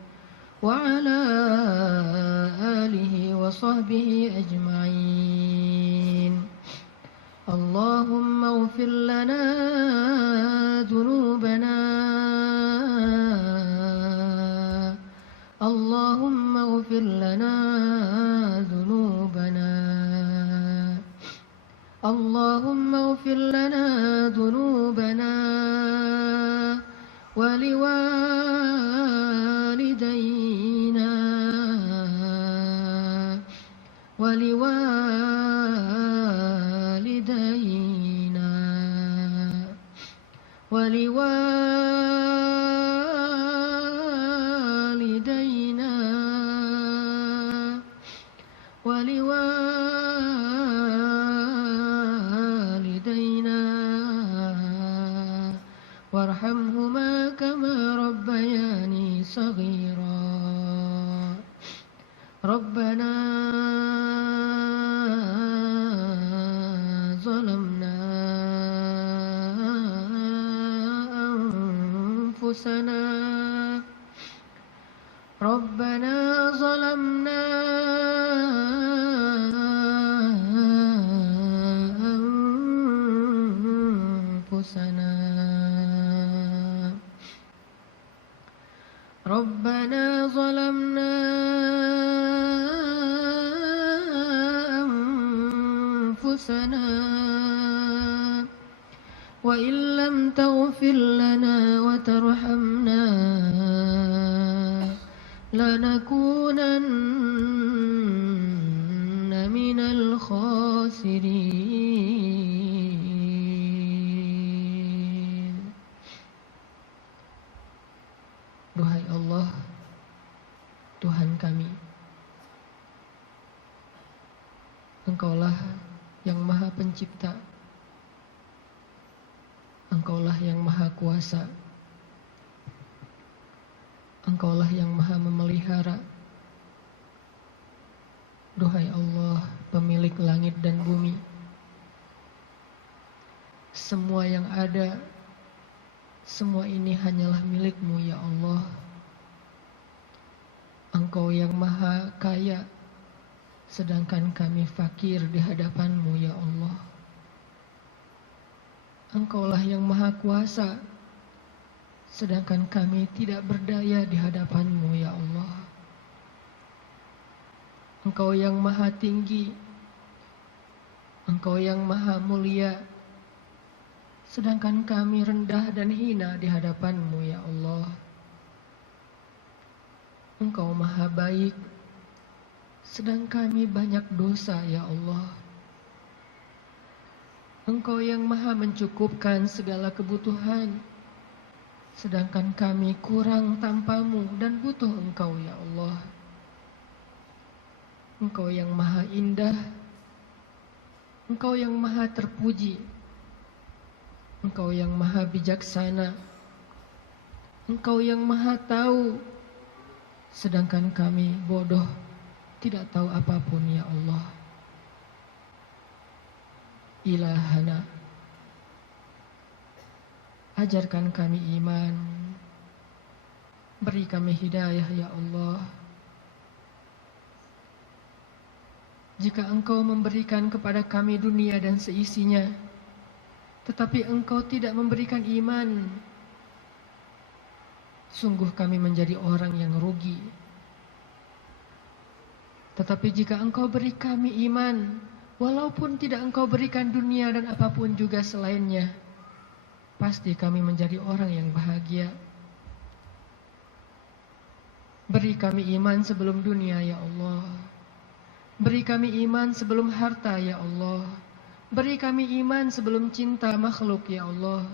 wa ala alihi wa sahbihi ajma'in. Allahumma ighfir lana dhunubana. Allahumma ighfir lana dhunubana. Allahumma ighfir lana dhunubana wa liwalidayna wa liwalidayna wa liwalidayna wa liwalidayna warhamhuma kama rabbayani saghira. Rabbana zalamna anfusana. Rabbana zalamna anfusana. Rabbana zalamna anfusana wa illam taghfir lana wa tarhamna lanakunanna minal khasirin. Duhai Allah, Tuhan kami, Engkaulah yang Maha Pencipta, Engkaulah yang Maha Kuasa, Engkaulah yang Maha Memelihara. Duhai Allah, pemilik langit dan bumi, semua yang ada, semua ini hanyalah milik-Mu ya Allah. Engkau yang Maha Kaya, sedangkan kami fakir di hadapan-Mu ya Allah. Engkaulah yang Maha Kuasa, sedangkan kami tidak berdaya di hadapan-Mu ya Allah. Engkau yang Maha Tinggi, Engkau yang Maha Mulia, sedangkan kami rendah dan hina di hadapan-Mu ya Allah. Engkau Maha Baik, sedang kami banyak dosa ya Allah. Engkau yang Maha mencukupkan segala kebutuhan, sedangkan kami kurang tanpa-Mu dan butuh Engkau ya Allah. Engkau yang Maha Indah, Engkau yang Maha Terpuji, Engkau yang Maha Bijaksana, Engkau yang Maha Tahu, sedangkan kami bodoh, tidak tahu apapun ya Allah. Ilahana, ajarkan kami iman, beri kami hidayah ya Allah. Jika Engkau memberikan kepada kami dunia dan seisinya, tetapi Engkau tidak memberikan iman, sungguh kami menjadi orang yang rugi. Tetapi jika Engkau beri kami iman, walaupun tidak Engkau berikan dunia dan apapun juga selainnya, pasti kami menjadi orang yang bahagia. Beri kami iman sebelum dunia ya Allah. Beri kami iman sebelum harta ya Allah. Beri kami iman sebelum cinta makhluk ya Allah.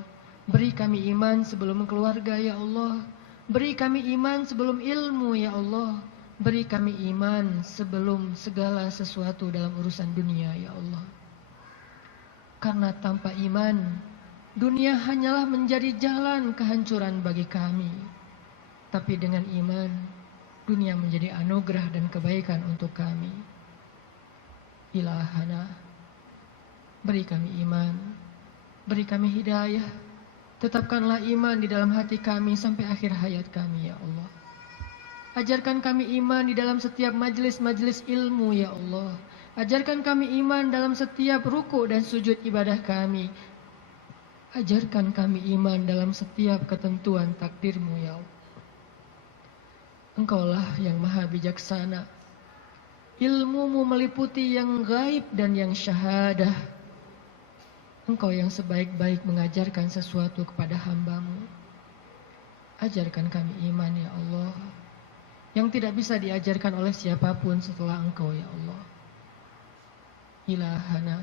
Beri kami iman sebelum keluarga ya Allah. Beri kami iman sebelum ilmu ya Allah. Beri kami iman sebelum segala sesuatu dalam urusan dunia ya Allah. Karena tanpa iman, dunia hanyalah menjadi jalan kehancuran bagi kami. Tapi dengan iman, dunia menjadi anugerah dan kebaikan untuk kami. Ilahana, beri kami iman, beri kami hidayah. Tetapkanlah iman di dalam hati kami sampai akhir hayat kami ya Allah. Ajarkan kami iman di dalam setiap majelis-majelis ilmu ya Allah. Ajarkan kami iman dalam setiap ruku dan sujud ibadah kami. Ajarkan kami iman dalam setiap ketentuan takdir-Mu ya Allah. Engkaulah yang Maha Bijaksana. Ilmu-Mu meliputi yang gaib dan yang syahadah. Engkau yang sebaik-baik mengajarkan sesuatu kepada hamba-Mu. Ajarkan kami iman ya Allah, yang tidak bisa diajarkan oleh siapapun setelah Engkau ya Allah. Ilahana,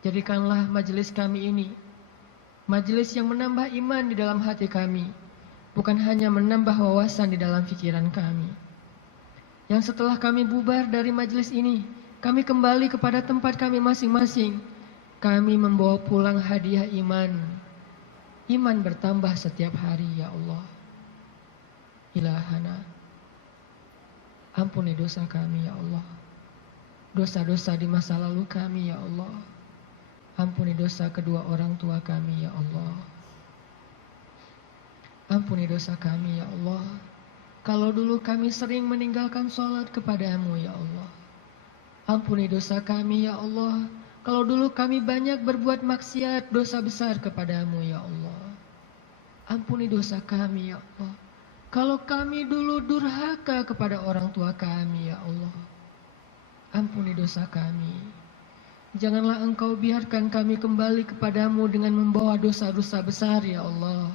jadikanlah majelis kami ini majelis yang menambah iman di dalam hati kami, bukan hanya menambah wawasan di dalam pikiran kami. Yang setelah kami bubar dari majelis ini, kami kembali kepada tempat kami masing-masing. Kami membawa pulang hadiah iman. Iman bertambah setiap hari ya Allah. Ilahana, ampuni dosa kami ya Allah. Dosa-dosa di masa lalu kami ya Allah. Ampuni dosa kedua orang tua kami ya Allah. Ampuni dosa kami ya Allah. Kalau dulu kami sering meninggalkan sholat kepada-Mu ya Allah. Ampuni dosa kami ya Allah. Kalau dulu kami banyak berbuat maksiat, dosa besar kepada-Mu ya Allah. Ampuni dosa kami ya Allah. Kalau kami dulu durhaka kepada orang tua kami ya Allah. Ampuni dosa kami. Janganlah Engkau biarkan kami kembali kepada-Mu dengan membawa dosa-dosa besar ya Allah.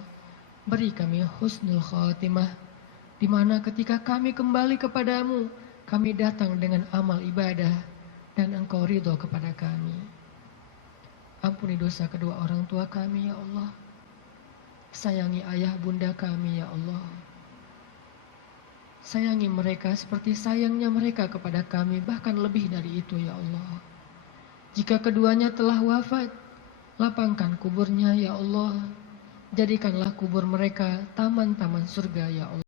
Beri kami husnul khatimah, di mana ketika kami kembali kepada-Mu, kami datang dengan amal ibadah dan Engkau ridho kepada kami. Ampuni dosa kedua orang tua kami ya Allah. Sayangi ayah bunda kami, ya Allah. Sayangi mereka seperti sayangnya mereka kepada kami, bahkan lebih dari itu, ya Allah. Jika keduanya telah wafat, lapangkan kuburnya, ya Allah. Jadikanlah kubur mereka taman-taman surga, ya Allah.